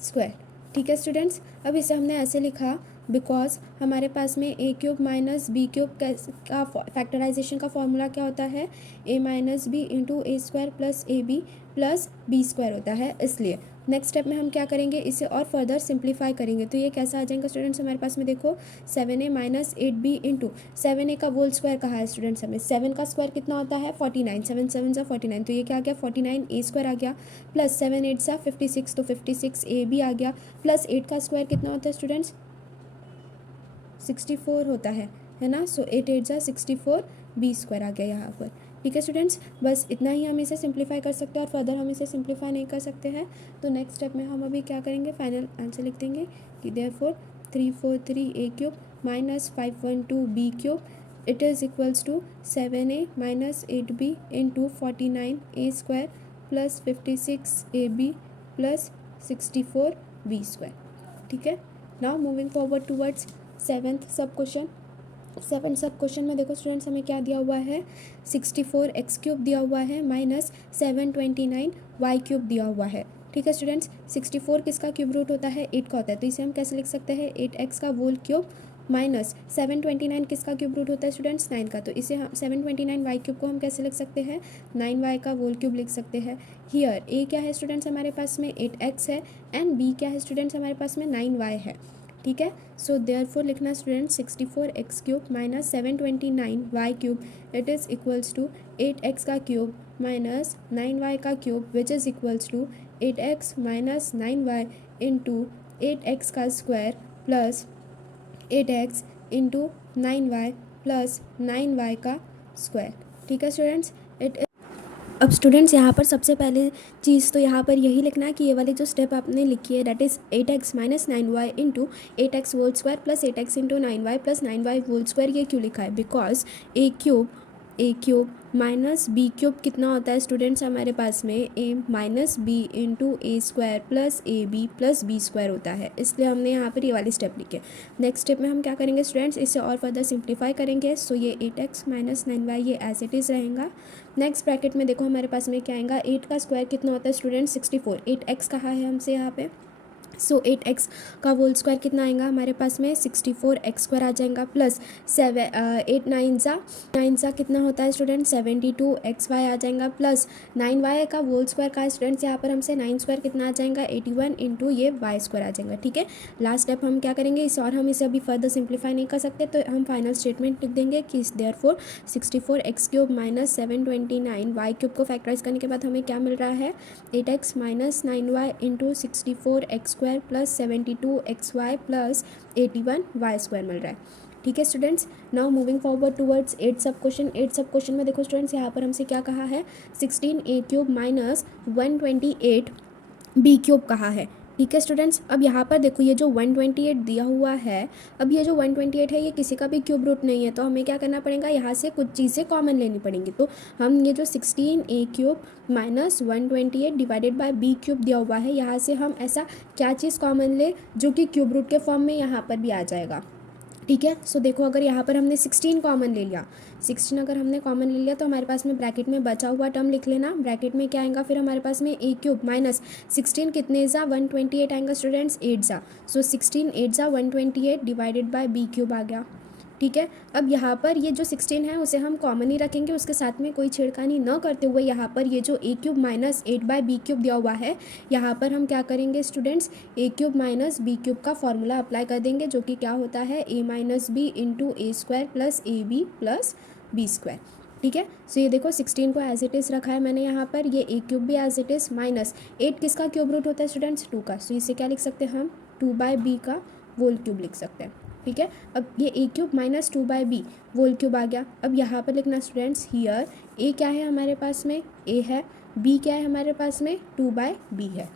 स्क्वायर। ठीक है स्टूडेंट्स, अब इसे हमने ऐसे लिखा बिकॉज हमारे पास में a³ माइनस b³ का फैक्टराइजेशन का फॉर्मूला क्या होता है, a minus B into A square plus A B plus B square होता है, इसलिए नेक्स्ट स्टेप में हम क्या करेंगे, इसे और फर्दर सिंप्लीफाई करेंगे। तो ये कैसा आ जाएगा स्टूडेंट्स, हमारे पास में देखो 7a minus 8b into 7a का होल स्क्वायर कहा है स्टूडेंट्स हमें, 7 का स्क्वायर कितना होता है 49, 7 7 सा 49, तो ये क्या आ गया 49a स्क्वायर आ गया, प्लस 7 8 सा 56, तो 56ab आ गया, प्लस 8 का स्क्वायर कितना होता है स्टूडेंट्स 64 होता है ना। सो 8 8 जा 64 बी स्क्वायर आ गया यहाँ पर। ठीक है स्टूडेंट्स, बस इतना ही हम इसे सिंप्लीफाई कर सकते हैं और फर्दर हम इसे सिंप्लीफाई नहीं कर सकते हैं। तो नेक्स्ट स्टेप में हम अभी क्या करेंगे, फाइनल आंसर लिख देंगे कि therefore 343a³ minus 512b³ it is equals to 7a minus 8b into 49a square plus 56ab plus 64b square. ठीक है, now moving forward towards seventh sub question. Seven sub question में देखो students हमें क्या दिया हुआ है, 64x³ दिया हुआ है माइनस 729y³ दिया हुआ है। ठीक है स्टूडेंट्स, 64 किसका क्यूब रूट होता है, 8 का होता है, तो इसे हम कैसे लिख सकते हैं, 8x का होल क्यूब माइनस 729 किसका क्यूब रूट होता है स्टूडेंट्स, 9 का, तो इसे हम 729y³ को हम कैसे लिख सकते हैं, 9y का होल क्यूब लिख सकते हैं। हियर a क्या है स्टूडेंट्स हमारे पास में 8x है एंड b क्या है स्टूडेंट्स हमारे पास में 9y है। ठीक है, सो देयरफॉर लिखना student 64x³ minus 729y³ it is equals to 8x का क्यूब माइनस 9y का cube which is equals to 8x minus 9y into 8x का square plus 8x into 9y plus 9y का square. ठीक है students, अब students यहाँ पर सबसे पहले चीज़ तो यहाँ पर यही लिखना है कि ये वाली जो स्टेप आपने लिखी है that is 8x minus 9y into 8x whole square plus 8x into 9y plus 9y whole square, ये क्यों लिखा है, बिकॉज a³ माइनस b³ कितना होता है स्टूडेंट्स हमारे पास में, a minus B into A square plus A B plus B square होता है, इसलिए हमने यहाँ पर ये वाली स्टेप लिखी है। नेक्स्ट स्टेप में हम क्या करेंगे स्टूडेंट्स, इसे और फर्दर सिंप्लीफाई करेंगे। सो ये 8x माइनस 9y ये एज इट इज़ रहेगा। नेक्स्ट ब्रैकेट में देखो हमारे पास में क्या आएगा, 8 का स्क्वायर कितना होता है स्टूडेंट 64, 8x कहा है हमसे यहाँ पे, सो 8x का होल स्क्वायर कितना आएगा हमारे पास में 64x² आ जाएगा प्लस 8 9 कितना होता है स्टूडेंट 72xy आ जाएगा प्लस 9y का होल स्क्वायर का स्टूडेंट्स यहाँ पर हमसे 9 स्क्वायर कितना आ जाएगा 81 इंटू ये y² आ जाएगा। ठीक है, लास्ट स्टेप हम क्या करेंगे इसे, और हम इसे अभी फर्दर सिंप्लीफाई नहीं कर सकते तो हम फाइनल स्टेटमेंट लिख देंगे कि देयरफॉर 64x³ माइनस 729y³ को फैक्टराइज करने के बाद हमें क्या मिल रहा है 8x minus 9y into 64x² plus 72xy plus 81y² मिल रहा है। ठीक है students, now moving forward towards 8 सब क्वेश्चन में देखो स्टूडेंट्स यहाँ पर हमसे क्या कहा है 16a³ माइनस 128b³ कहा है। ठीक है स्टूडेंट्स, अब यहाँ पर देखो ये जो 128 दिया हुआ है, अब ये जो 128 है ये किसी का भी क्यूब रूट नहीं है, तो हमें क्या करना पड़ेगा यहाँ से कुछ चीज़ें कॉमन लेनी पड़ेंगी। तो हम ये जो 16a³ minus 128 divided by b³ दिया हुआ है, यहाँ से हम ऐसा क्या चीज़ कॉमन ले जो कि क्यूब रूट के फॉर्म में यहाँ पर भी आ जाएगा। ठीक है, सो देखो अगर यहाँ पर हमने 16 कॉमन ले लिया, 16 अगर हमने कॉमन ले लिया तो हमारे पास में ब्रैकेट में बचा हुआ टर्म लिख लेना, ब्रैकेट में क्या आएगा फिर हमारे पास में a³ माइनस 16 कितने ज़ा 128 आएगा स्टूडेंट्स 8 ज़ा, सो 16 8 ज़ा 128 डिवाइडेड बाय b³ आ गया। ठीक है, अब यहाँ पर ये जो 16 है उसे हम कॉमन ही रखेंगे, उसके साथ में कोई छेड़खानी न करते हुए यहाँ पर ये जो a³ माइनस 8/b³ दिया हुआ है यहाँ पर हम क्या करेंगे स्टूडेंट्स a³ माइनस b³ का फॉर्मूला अप्लाई कर देंगे जो कि क्या होता है a minus B into a² plus ab plus b²। ठीक है, सो ये देखो 16 को एज इट इज़ रखा है मैंने यहाँ पर, ये a³ भी एज इट इज़ माइनस 8 किसका क्यूब रूट होता है स्टूडेंट्स 2 का, सो इसे क्या लिख सकते हैं हम 2/b का होल क्यूब लिख सकते हैं। ठीक है, अब ये a³ minus 2/b whole cube आ गया। अब यहाँ पर लिखना स्टूडेंट्स हियर a क्या है हमारे पास में a है, b क्या है हमारे पास में 2/b है।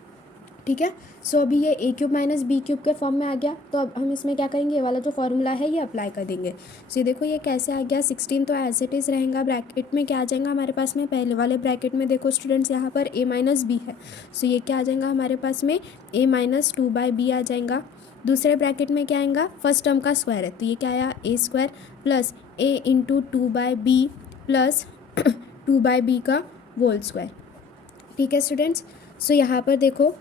ठीक है, सो अभी ये a³ माइनस b³ के फॉर्म में आ गया, तो अब हम इसमें क्या करेंगे ये वाला जो फॉर्मूला है ये अप्लाई कर देंगे। सो ये देखो ये कैसे आ गया 16 तो एज इट इज़ रहेगा, ब्रैकेट में क्या आ जाएगा हमारे पास में पहले वाले ब्रैकेट में देखो स्टूडेंट्स यहाँ पर a माइनस बी है, सो ये क्या आ जाएगा हमारे पास में a माइनस 2/b आ जाएगा। दूसरे ब्रैकेट में क्या आएगा फर्स्ट टर्म का स्क्वायर है, तो ये क्या आया a² plus a into 2/b plus 2/b का होल स्क्वायर। ठीक है स्टूडेंट्स, सो यहाँ पर देखो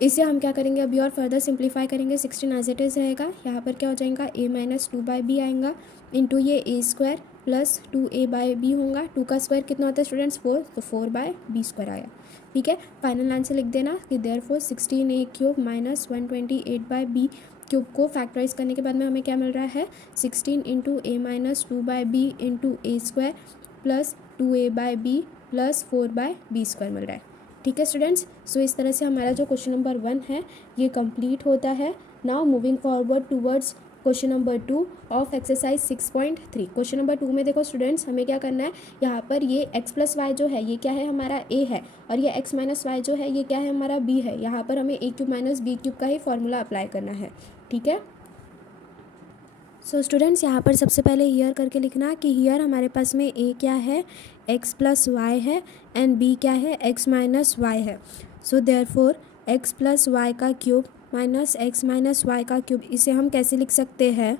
इसे हम क्या करेंगे अभी और फर्दर सिंप्लीफाई करेंगे, 16 एज इट इज़ रहेगा, यहाँ पर क्या हो जाएगा a माइनस 2/b आएगा इंटू ये a² प्लस 2a/b होगा, 2 का स्क्वायर कितना होता है स्टूडेंट्स 4, तो 4/b² आया। ठीक है, फाइनल आंसर लिख देना कि देयरफॉर 16a³ माइनस 128/b³ को फैक्टराइज करने के बाद में हमें क्या मिल रहा है 16 into a minus 2/b into a² plus 2a/b plus 4/b² मिल रहा है। ठीक है स्टूडेंट्स, सो इस तरह से हमारा जो क्वेश्चन नंबर 1 है ये कंप्लीट होता है। Now moving forward towards question number 2 of exercise 6.3। Question number 2 में देखो स्टूडेंट्स हमें क्या करना है, यहाँ पर ये x प्लस वाई जो है ये क्या है हमारा a है, और ये x माइनस वाई जो है ये क्या है हमारा b है। यहाँ पर हमें a³ माइनस b³ का ही फॉर्मूला अप्लाई करना है। ठीक है, सो स्टूडेंट्स यहाँ पर सबसे पहले हियर करके लिखना कि हियर हमारे पास में a क्या है x प्लस वाई है एंड b क्या है x माइनस वाई है। So therefore x plus Y का cube minus x minus Y का क्यूब, इसे हम कैसे लिख सकते हैं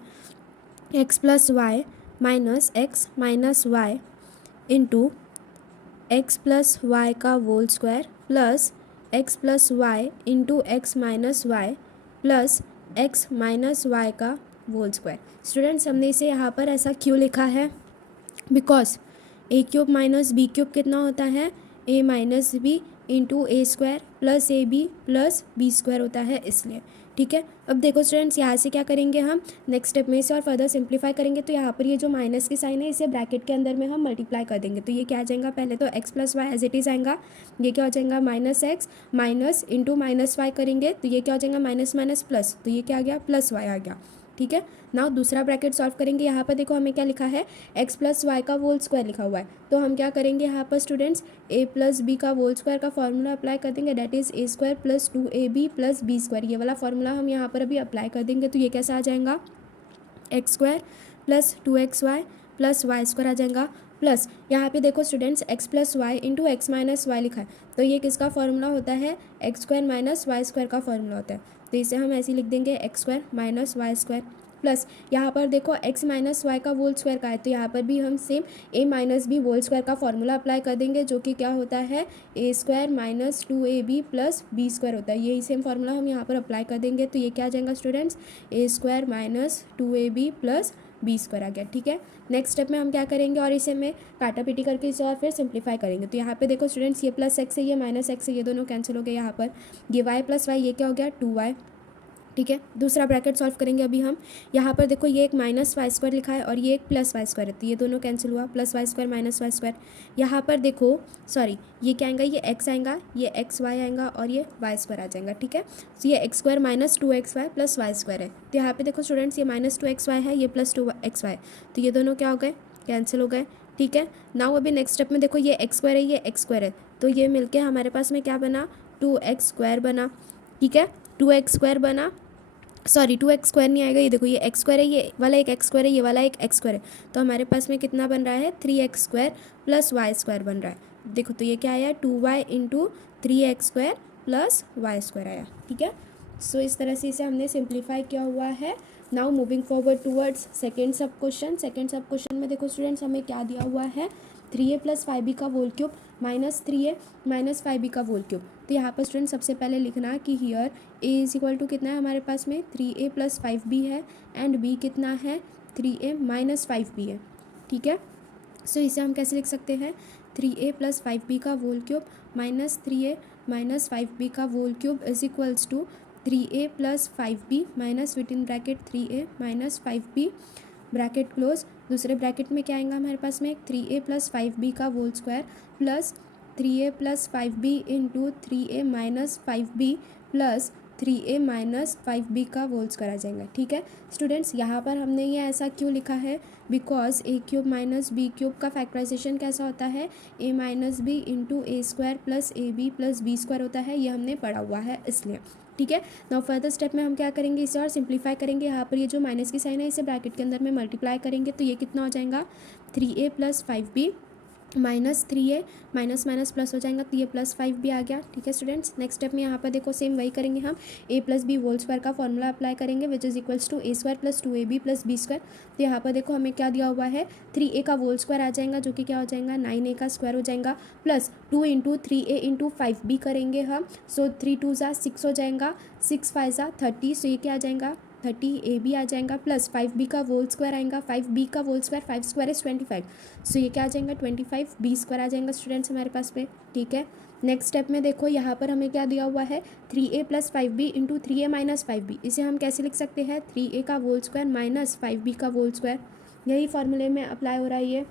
x plus Y minus x minus Y into X plus Y का whole square plus x plus Y into X minus Y plus x minus Y का whole square. Students हमने इसे यहाँ पर ऐसा क्यों लिखा है, बिकॉज a³ माइनस b³ कितना होता है a minus B into a² plus ab plus b² होता है इसलिए। ठीक है, अब देखो स्टूडेंट्स यहाँ से क्या करेंगे हम नेक्स्ट स्टेप में इसे और फर्दर सिंप्लीफाई करेंगे, तो यहाँ पर ये जो माइनस की साइन है इसे ब्रैकेट के अंदर में हम मल्टीप्लाई कर देंगे, तो ये क्या आ जाएगा पहले तो x plus Y as it is आएगा, ये क्या हो जाएगा minus X minus into minus Y करेंगे तो ये क्या हो जाएगा माइनस माइनस प्लस, तो ये क्या आ गया प्लस वाई आ गया। ठीक है, नाउ दूसरा ब्रैकेट सॉल्व करेंगे, यहाँ पर देखो हमें क्या लिखा है x प्लस वाई का होल स्क्वायर लिखा हुआ है, तो हम क्या करेंगे यहाँ पर स्टूडेंट्स a प्लस बी का होल स्क्वायर का फॉर्मूला अप्लाई कर देंगे, that is a² plus 2ab plus b², ये वाला फॉर्मूला हम यहाँ पर अभी अप्लाई कर देंगे, तो ये कैसा आ जाएगा x² plus 2xy plus y² आ जाएगा, प्लस यहाँ पे देखो students x plus Y into X minus Y लिखा है, तो ये किसका फॉर्मूला होता है x² माइनस y² का फॉर्मूला होता है, तो इसे हम ऐसे लिख देंगे x² माइनस y² प्लस यहाँ पर देखो x माइनस वाई का होल स्क्वायर का है, तो यहाँ पर भी हम same a minus B whole square का फॉर्मूला अप्लाई कर देंगे, जो कि क्या होता है a square minus 2ab plus B square होता है। यही सेम फार्मूला हम यहाँ पर अप्लाई कर देंगे, तो ये क्या आ जाएगा students, a square minus 2ab plus B square आ गया। ठीक है, नेक्स्ट स्टेप में हम क्या करेंगे, और इसे में काटा पीटी करके इसे और फिर सिंप्लीफाई करेंगे। तो यहाँ पे देखो स्टूडेंट्स, ये प्लस एक्स है, ये माइनस एक्स है, ये दोनों कैंसिल हो गए। यहाँ पर ये y प्लस वाई, ये क्या हो गया 2y। ठीक है, दूसरा ब्रैकेट सॉल्व करेंगे अभी हम। यहाँ पर देखो ये एक माइनस वाई स्क्वायर लिखा है और ये एक प्लस वाई स्क्वायर है, तो ये दोनों कैंसिल हुआ, plus Y square minus Y square. यहाँ पर देखो सॉरी, ये क्या आएगा, ये एक्स आएगा, ये एक्स वाई आएगा और ये वाई स्क्वायर आ जाएगा। ठीक है, तो ये X square minus 2xy plus Y square है। तो यहाँ पे देखो स्टूडेंट्स, ये माइनस 2xy है, ये प्लस 2xy, तो ये दोनों क्या हो गए, कैंसिल हो गए। ठीक है, नाउ अभी नेक्स्ट स्टेप में देखो, ये एक्स स्क्वायर है, ये एक्स स्क्वायर है, तो ये मिलके हमारे पास में क्या बना, 2x स्क्वायर बना। ठीक है, 2x स्क्वायर बना, सॉरी 2x स्क्वायर नहीं आएगा, ये देखो ये एक्स स्क्वायर है, ये वाला एक एक्स स्क्वायर है, ये वाला एक एक्स स्क्वायर है, तो हमारे पास में कितना बन रहा है 3x square plus Y square बन रहा है। देखो तो ये क्या आया 2y into 3x square plus Y square आया। ठीक है, सो इस तरह से इसे हमने सिंप्लीफाई किया हुआ है। Now moving forward towards second सब क्वेश्चन। सेकेंड सब क्वेश्चन में देखो स्टूडेंट्स, हमें क्या दिया हुआ है, 3a प्लस 5b का whole cube minus 3a minus 5b का होल क्यूब। तो यहाँ पर स्टूडेंट सबसे पहले लिखना कि here a is equal to कितना है हमारे पास में 3a प्लस 5b है, एंड b कितना है 3a माइनस 5b है। ठीक है, सो इसे हम कैसे लिख सकते हैं, 3a प्लस 5b का whole cube minus 3a minus 5b का whole cube is equals to 3a plus 5b minus within bracket 3a minus 5b bracket close. दूसरे ब्रैकेट में क्या आएगा हमारे पास में 3a प्लस 5b का whole square plus 3a plus 5b into 3a minus 5b plus 3a minus 5b का whole square आ जाएगा। ठीक है स्टूडेंट्स, यहाँ पर हमने ये ऐसा क्यों लिखा है, because a cube minus B cube का फैक्टराइजेशन कैसा होता है, a minus B into A square plus A B plus B square होता है, ये हमने पढ़ा हुआ है इसलिए। ठीक है, नाउ फर्दर स्टेप में हम क्या करेंगे, इसे और सिंप्लीफाई करेंगे। यहाँ पर ये जो माइनस की साइन है इसे ब्रैकेट के अंदर में मल्टीप्लाई करेंगे, तो ये कितना हो जाएगा 3a plus 5b minus 3a minus minus plus हो जाएगा, तो ये प्लस 5b आ गया। ठीक है स्टूडेंट्स, नेक्स्ट स्टेप में यहाँ पर देखो सेम वही करेंगे हम, a plus B whole square का फॉर्मूला अप्लाई करेंगे, which is equals to a square plus 2ab plus B square. तो यहाँ पर देखो हमें क्या दिया हुआ है, 3a का होल स्क्वायर आ जाएगा, जो कि क्या हो जाएगा 9a का स्क्वायर हो जाएगा, plus 2 into 3a into 5b करेंगे हम, सो 3 2 ज़ा 6 हो जाएगा, 6 5 ज़ा 30, सो ये क्या आ जाएगा 30ab आ जाएगा, प्लस 5b का होल स्क्वायर आएगा, 5b का होल स्क्वायर 5 स्क्वायर इज 25, सो ये क्या आ जाएगा 25b स्क्वायर आ जाएगा स्टूडेंट्स हमारे पास में। ठीक है, नेक्स्ट स्टेप में देखो यहाँ पर हमें क्या दिया हुआ है 3a plus 5b into 3a minus 5b, इसे हम कैसे लिख सकते हैं 3a का होल स्क्वायर माइनस 5b का होल स्क्वायर, यही फॉर्मूले में अप्लाई हो रहा है ये।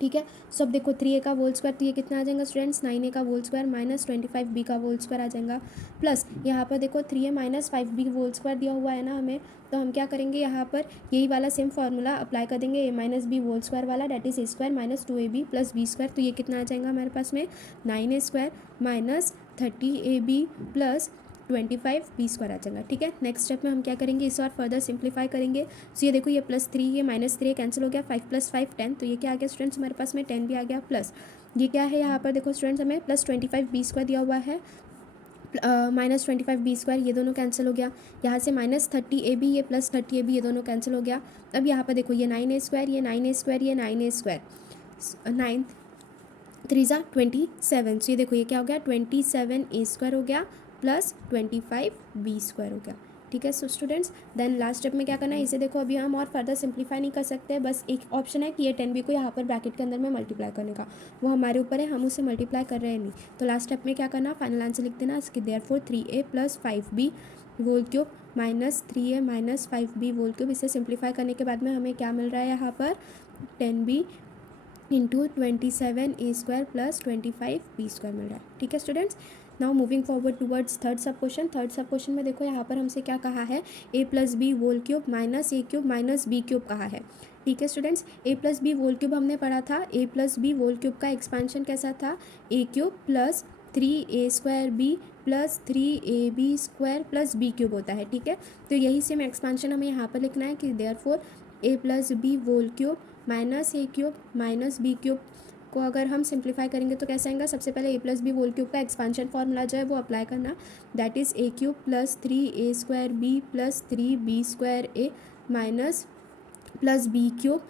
ठीक है, सब देखो 3a का होल स्क्वायर, तो ये कितना आ जाएगा स्टूडेंट्स 9a का होल स्क्वायर माइनस 25b का होल स्क्वायर आ जाएगा, प्लस यहाँ पर देखो 3a minus 5b whole square दिया हुआ है ना हमें, तो हम क्या करेंगे यहाँ पर यही वाला सेम फार्मूला अप्लाई कर देंगे, a minus B whole square वाला, that is a square minus 2ab plus b square. तो ये कितना आ जाएगा हमारे पास में 9a square minus 30ab plus 25b square आ जाएगा। ठीक है, नेक्स्ट स्टेप में हम क्या करेंगे, इसे और फर्दर सिंप्लीफाई करेंगे। सो ये देखो ये प्लस 3 ये माइनस 3 कैंसिल हो गया, 5 प्लस 5 10, तो ये क्या आ गया स्टूडेंट्स हमारे पास में 10 भी आ गया, प्लस ये क्या है यहाँ पर देखो स्टूडेंट्स हमें प्लस 25b स्क्वायर दिया हुआ है, माइनस 25b स्क्वायर, ये दोनों कैंसिल हो गया, यहाँ से माइनस 30ab ये प्लस 30ab ये दोनों कैंसिल हो गया। अब यहाँ पर देखो ये 9a स्क्वायर ये 9a स्क्वायर ये 9a स्क्वायर, 9 3 ज़ा 27, सो ये देखो ये क्या हो गया 27a स्क्वायर हो गया प्लस 25b स्क्वायर हो गया। ठीक है, so students then last step में क्या करना है, इसे देखो अभी हम और फर्दर सिंप्लीफाई नहीं कर सकते, बस एक ऑप्शन है कि ये 10b को यहाँ पर ब्रैकेट के अंदर में मल्टीप्लाई करने का, वो हमारे ऊपर है, हम उसे मल्टीप्लाई कर रहे हैं नहीं। तो लास्ट स्टेप में क्या करना, फाइनल आंसर लिख देना इसकी, therefore 3a plus 5b whole cube minus 3a minus 5b whole cube, इसे सिंप्लीफाई करने के बाद में हमें क्या मिल रहा है यहाँ पर 10b into 27a square plus 25b square मिल रहा है। ठीक है students, now moving forward towards third sub question. Third sub question में देखो यहाँ पर हमसे क्या कहा है, a plus B whole cube minus A cube minus B cube कहा है। ठीक है students, a plus B whole cube हमने पढ़ा था, a plus B whole cube का एक्सपेंशन कैसा था, a cube plus 3a square B plus 3ab square plus B cube होता है। ठीक है, तो यही सेम एक्सपेंशन हमें यहाँ पर लिखना है कि therefore a plus B whole cube minus A cube minus B cube को अगर हम सिंप्लीफाई करेंगे तो कैसे आएगा, सबसे पहले a plus B whole cube का एक्सपांशन फॉर्मूला जो है वो अप्लाई करना, that is a cube plus 3a square B plus 3b square A minus plus B cube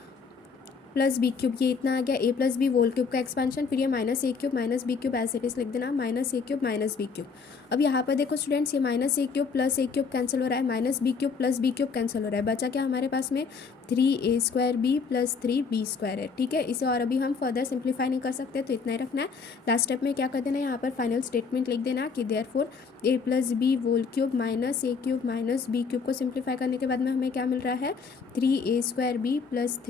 plus B cube, ये इतना आ गया A plus B whole cube का एक्सपेंशन, फिर ये minus A cube minus B cube as it is लिख देना, minus A cube minus B cube. अब यहाँ पर देखो स्टूडेंट्स, ये minus A cube plus A cube cancel हो रहा है, minus B cube plus B cube cancel हो रहा है, बचा क्या हमारे पास में 3a² प्लस 3b² है। ठीक है, इसे और अभी हम फर्दर सिंप्लीफाई नहीं कर सकते, तो इतना ही रखना है। लास्ट स्टेप में क्या कर देना है, यहाँ पर फाइनल स्टेटमेंट लिख देना कि therefore a plus B whole cube minus A cube minus B cube को सिंप्लीफाई करने के बाद में हमें क्या मिल रहा है, 3a² प्लस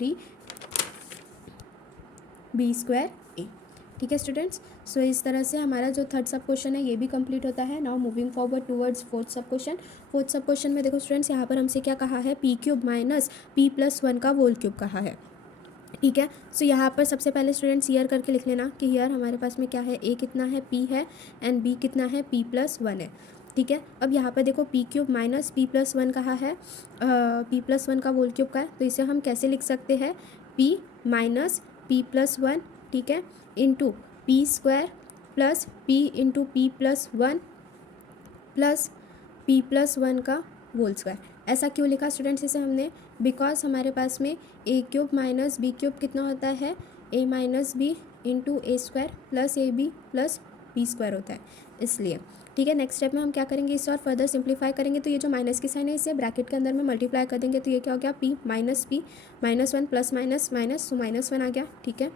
3b² ए। ठीक है स्टूडेंट्स, सो इस तरह से हमारा जो थर्ड सब क्वेश्चन है ये भी कंप्लीट होता है। Now moving forward towards fourth सब क्वेश्चन। फोर्थ सब क्वेश्चन में देखो स्टूडेंट्स, यहाँ पर हमसे क्या कहा है, p cube minus p plus 1 का होल क्यूब कहा है। ठीक है, सो यहाँ पर सबसे पहले स्टूडेंट्स ईयर करके लिख लेना कि ईयर हमारे पास में क्या है, a कितना है, p है, एंड b कितना है, p प्लस 1 है। ठीक है, अब यहाँ पर देखो p cube minus p plus 1 कहा है, p प्लस 1 का होल क्यूब का है, तो इसे हम कैसे लिख सकते हैं, p माइनस p प्लस 1, ठीक है, into p² plus p into p plus 1 plus p plus 1 का होल स्क्वायर। ऐसा क्यों लिखा स्टूडेंट्स इसे हमने, बिकॉज हमारे पास में a cube minus b cube कितना होता है, a minus B into a² plus A B plus b² होता है, इसलिए। ठीक है, नेक्स्ट स्टेप में हम क्या करेंगे, इसे और फर्दर सिंप्लीफाई करेंगे, तो ये जो माइनस की साइन है इसे ब्रैकेट के अंदर में मल्टीप्लाई कर देंगे, तो ये क्या हो गया, p minus 1 plus minus minus, तो -1 आ गया। ठीक है,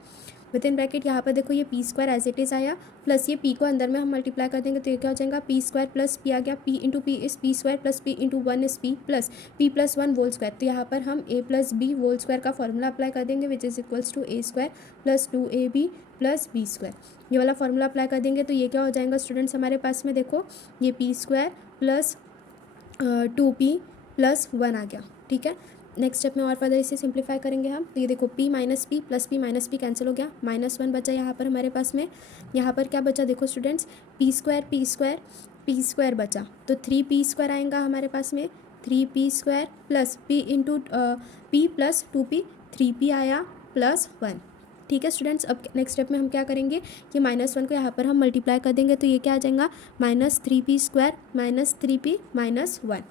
विद इन ब्रैकेट यहाँ पर देखो ये p² एज इट इज़ आया, प्लस ये p को अंदर में हम मल्टीप्लाई कर देंगे, तो ये क्या हो जाएगा, p² प्लस p आ गया, p इंटू पी इस p² प्लस p इंटू 1 इस p plus p plus 1 whole square. तो यहाँ पर हम a plus B whole square का फॉर्मूला अप्लाई कर देंगे, which is equals to a² plus 2ab plus b²। ये वाला फॉर्मूला अप्लाई कर देंगे, तो ये क्या हो जाएगा स्टूडेंट्स हमारे पास में, देखो ये p² प्लस 2p प्लस 1 आ गया। ठीक है, नेक्स्ट स्टेप में और फर्दर इसे सिंप्लीफाई करेंगे हम, तो ये देखो p minus P plus p minus P cancel हो गया, -1 बचा यहाँ पर हमारे पास में। यहाँ पर क्या बचा देखो स्टूडेंट्स, p² बचा, तो 3p² आएगा हमारे पास में, 3p² plus p into p plus 2p, 3p आया प्लस 1। ठीक है स्टूडेंट्स, अब नेक्स्ट स्टेप में हम क्या करेंगे कि -1 को यहाँ पर हम मल्टीप्लाई कर देंगे, तो ये क्या आ जाएगा, -3p² माइनस 3p माइनस 1।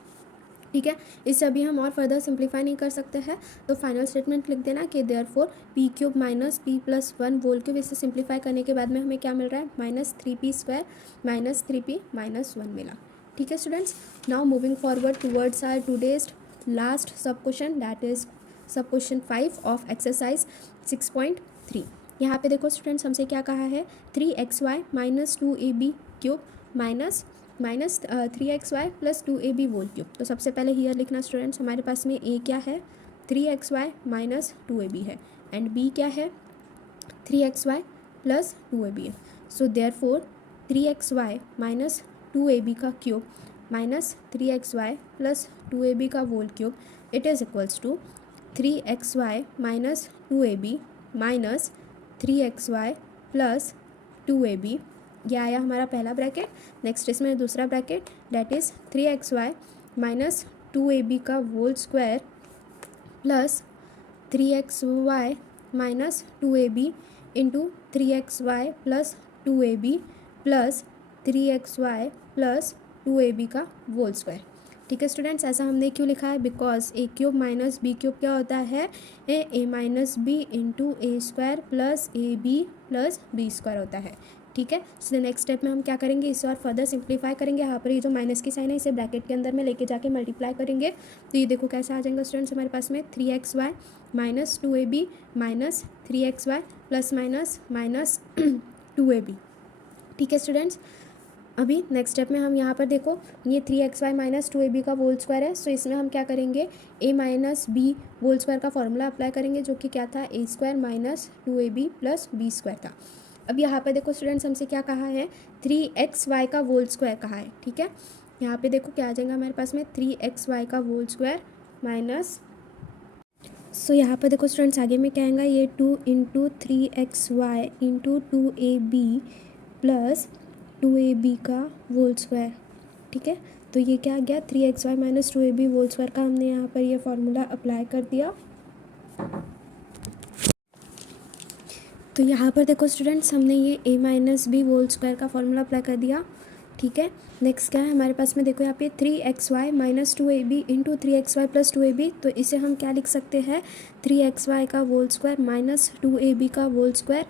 ठीक है, इससे अभी हम और फर्दर सिंप्लीफाई नहीं कर सकते हैं, तो फाइनल स्टेटमेंट लिख देना कि therefore p cube minus p plus 1 whole cube, इसे सिंप्लीफाई करने के बाद में हमें क्या मिल रहा है, -3p² माइनस 3p माइनस 1 मिला। ठीक है students, now moving forward towards our today's last sub question, that is sub question 5 of exercise 6.3। यहाँ पे देखो स्टूडेंट्स हमसे क्या कहा है, 3xy minus 2ab cube minus 3xy plus 2ab whole cube. तो सबसे पहले हियर लिखना स्टूडेंट्स, हमारे पास में a क्या है, 3xy माइनस 2ab है, एंड b क्या है, 3xy प्लस 2ab है। So therefore 3xy minus 2ab का cube minus 3xy plus 2ab का whole cube, it is equals to 3xy minus 2ab minus 3xy plus 2ab। यह आया हमारा पहला ब्रैकेट। नेक्स्ट इसमें दूसरा bracket, that is 3xy minus 2ab का whole square plus 3xy minus 2ab into 3xy plus 2ab plus 3xy plus 2ab का whole square. ठीक है स्टूडेंट्स, ऐसा हमने क्यों लिखा है, because a cube minus b cube क्या होता है, a minus B into a² plus ab plus b² होता है। ठीक है, सो नेक्स्ट स्टेप में हम क्या करेंगे, इसे और फर्दर सिंप्लीफाई करेंगे। यहाँ पर ये जो माइनस की साइन है इसे ब्रैकेट के अंदर में लेके जाके मल्टीप्लाई करेंगे, तो ये देखो कैसा आ जाएगा स्टूडेंट्स हमारे पास में, 3xy minus 2ab minus 3xy plus minus minus 2ab। ठीक है स्टूडेंट्स, अभी नेक्स्ट स्टेप में हम यहाँ पर देखो ये 3xy माइनस 2ab का होल स्क्वायर है, सो इसमें हम क्या करेंगे, a minus B whole square का फॉर्मूला अप्लाई करेंगे, जो कि क्या था, a² minus 2ab plus b² था। अब यहाँ पे देखो स्टूडेंट्स हमसे क्या कहा है, 3xy का होल स्क्वायर कहा है। ठीक है, यहाँ पे देखो क्या आ जाएगा हमारे पास में, 3xy का होल स्क्वायर माइनस, सो यहाँ पर देखो स्टूडेंट्स आगे में क्या आएगा, ये 2 into 3xy into 2ab plus 2ab का होल स्क्वायर। ठीक है, तो ये क्या आ गया, 3xy minus 2ab whole square का हमने यहाँ पर ये फॉर्मूला अप्लाई कर दिया। तो यहाँ पर देखो स्टूडेंट्स हमने ये a minus B whole square का फॉर्मूला अप्लाई कर दिया, ठीक है। नेक्स्ट क्या है हमारे पास में, देखो यहाँ पे 3xy minus 2ab into 3xy plus 2ab, तो इसे हम क्या लिख सकते हैं, 3xy का होल स्क्वायर माइनस 2ab का होल स्क्वायर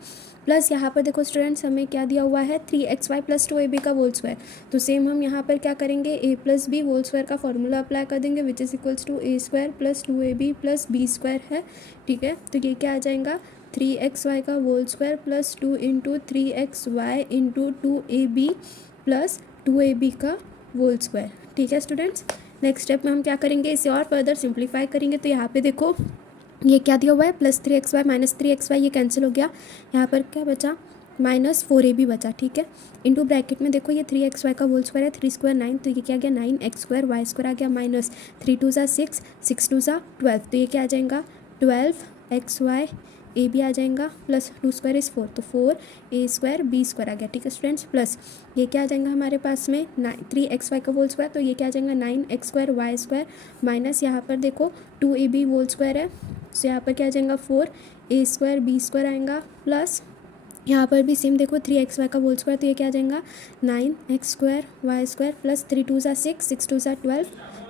प्लस यहाँ पर देखो स्टूडेंट्स हमें क्या दिया हुआ है, 3xy प्लस 2ab का होल स्क्वायर। तो सेम हम यहाँ पर क्या करेंगे, a plus B whole square का फॉर्मूला अप्लाई कर देंगे which is equals to a square plus 2ab plus B square है। ठीक है, तो ये क्या आ जाएगा, 3xy का whole square plus 2 into 3xy into 2ab plus 2ab का होल स्क्वायर। ठीक है स्टूडेंट्स, नेक्स्ट स्टेप में हम क्या करेंगे, इसे और फर्दर सिंप्लीफाई करेंगे। तो यहाँ पे देखो ये क्या दिया हुआ है, प्लस 3xy माइनस 3xy, ये कैंसिल हो गया, यहाँ पर क्या बचा, माइनस 4ab बचा। ठीक है, इंटू ब्रैकेट में देखो ये 3xy का होल स्क्वायर है, 3 स्क्वायर 9, तो ये क्या आ गया 9x स्क्वायर, वाई स्क्वायर आ गया माइनस 3 2 6, 6 2 12, तो ये क्या आ जाएगा 12xy, ए भी आ जाएगा प्लस 2 स्क्वायर इज़ 4, तो 4a स्क्वायर बी स्क्वायर आ गया। ठीक है स्टूडेंट्स, प्लस ये क्या आ जाएगा हमारे पास में 3xy का होल स्क्वायर, तो ये क्या आ जाएगा 9x square Y square minus यहाँ पर देखो 2ab होल स्क्वायर है, तो यहाँ पर क्या आ जाएगा 4a स्क्वायर बी स्क्वायर आएगा प्लस यहाँ पर भी सेम देखो 3xy का होल स्क्वायर, तो ये क्या आ जाएगा 9x square Y square plus 3 2 6, 6 2 12,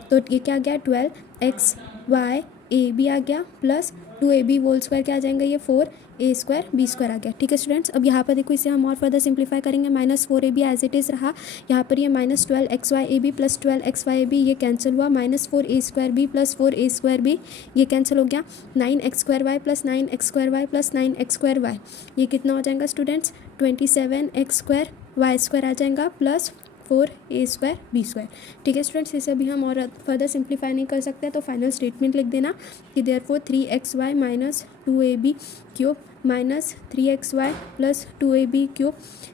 तो ये क्या आ गया 12xy ए बी आ गया प्लस 2ab होल स्क्वायर क्या आ जाएगा, ये 4a स्क्वायर बी स्क्वायर आ गया। ठीक है स्टूडेंट्स, अब यहाँ पर देखो इसे हम और फर्दर सिंप्लीफाई करेंगे, minus 4ab as it is रहा, यहाँ पर ये minus 12xy A B plus 12xy A B ये कैंसिल हुआ, minus 4a square B plus 4a square B ये कैंसिल हो गया, 9x square Y plus 9x square Y plus 9x square Y, ये कितना हो जाएगा students 27x square Y square आ जाएगा plus 4a square B square. ठीक है स्टूडेंट्स, इसे अभी हम और फर्दर सिंप्लीफाई नहीं कर सकते, तो फाइनल स्टेटमेंट लिख देना कि therefore 3xy minus 2ab cube minus 3xy plus 2ab cube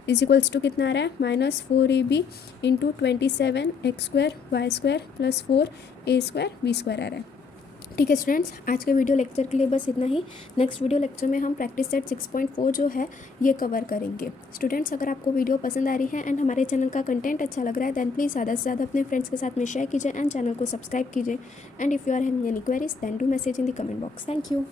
is equals to कितना आ रहा है, minus 4ab into 27x square Y square plus 4a square B square आ रहा है। ठीक है स्टूडेंट्स, आज के वीडियो लेक्चर के लिए बस इतना ही। नेक्स्ट वीडियो लेक्चर में हम प्रैक्टिस सेट 6.4 जो है ये कवर करेंगे। स्टूडेंट्स, अगर आपको वीडियो पसंद आ रही है एंड हमारे चैनल का कंटेंट अच्छा लग रहा है, दैन प्लीज़ ज़्यादा से ज़्यादा अपने फ्रेंड्स के साथ में शेयर कीजिए एंड चैनल को सब्सक्राइब कीजिए। And if you are having any queries then do message in the comment box. Thank you.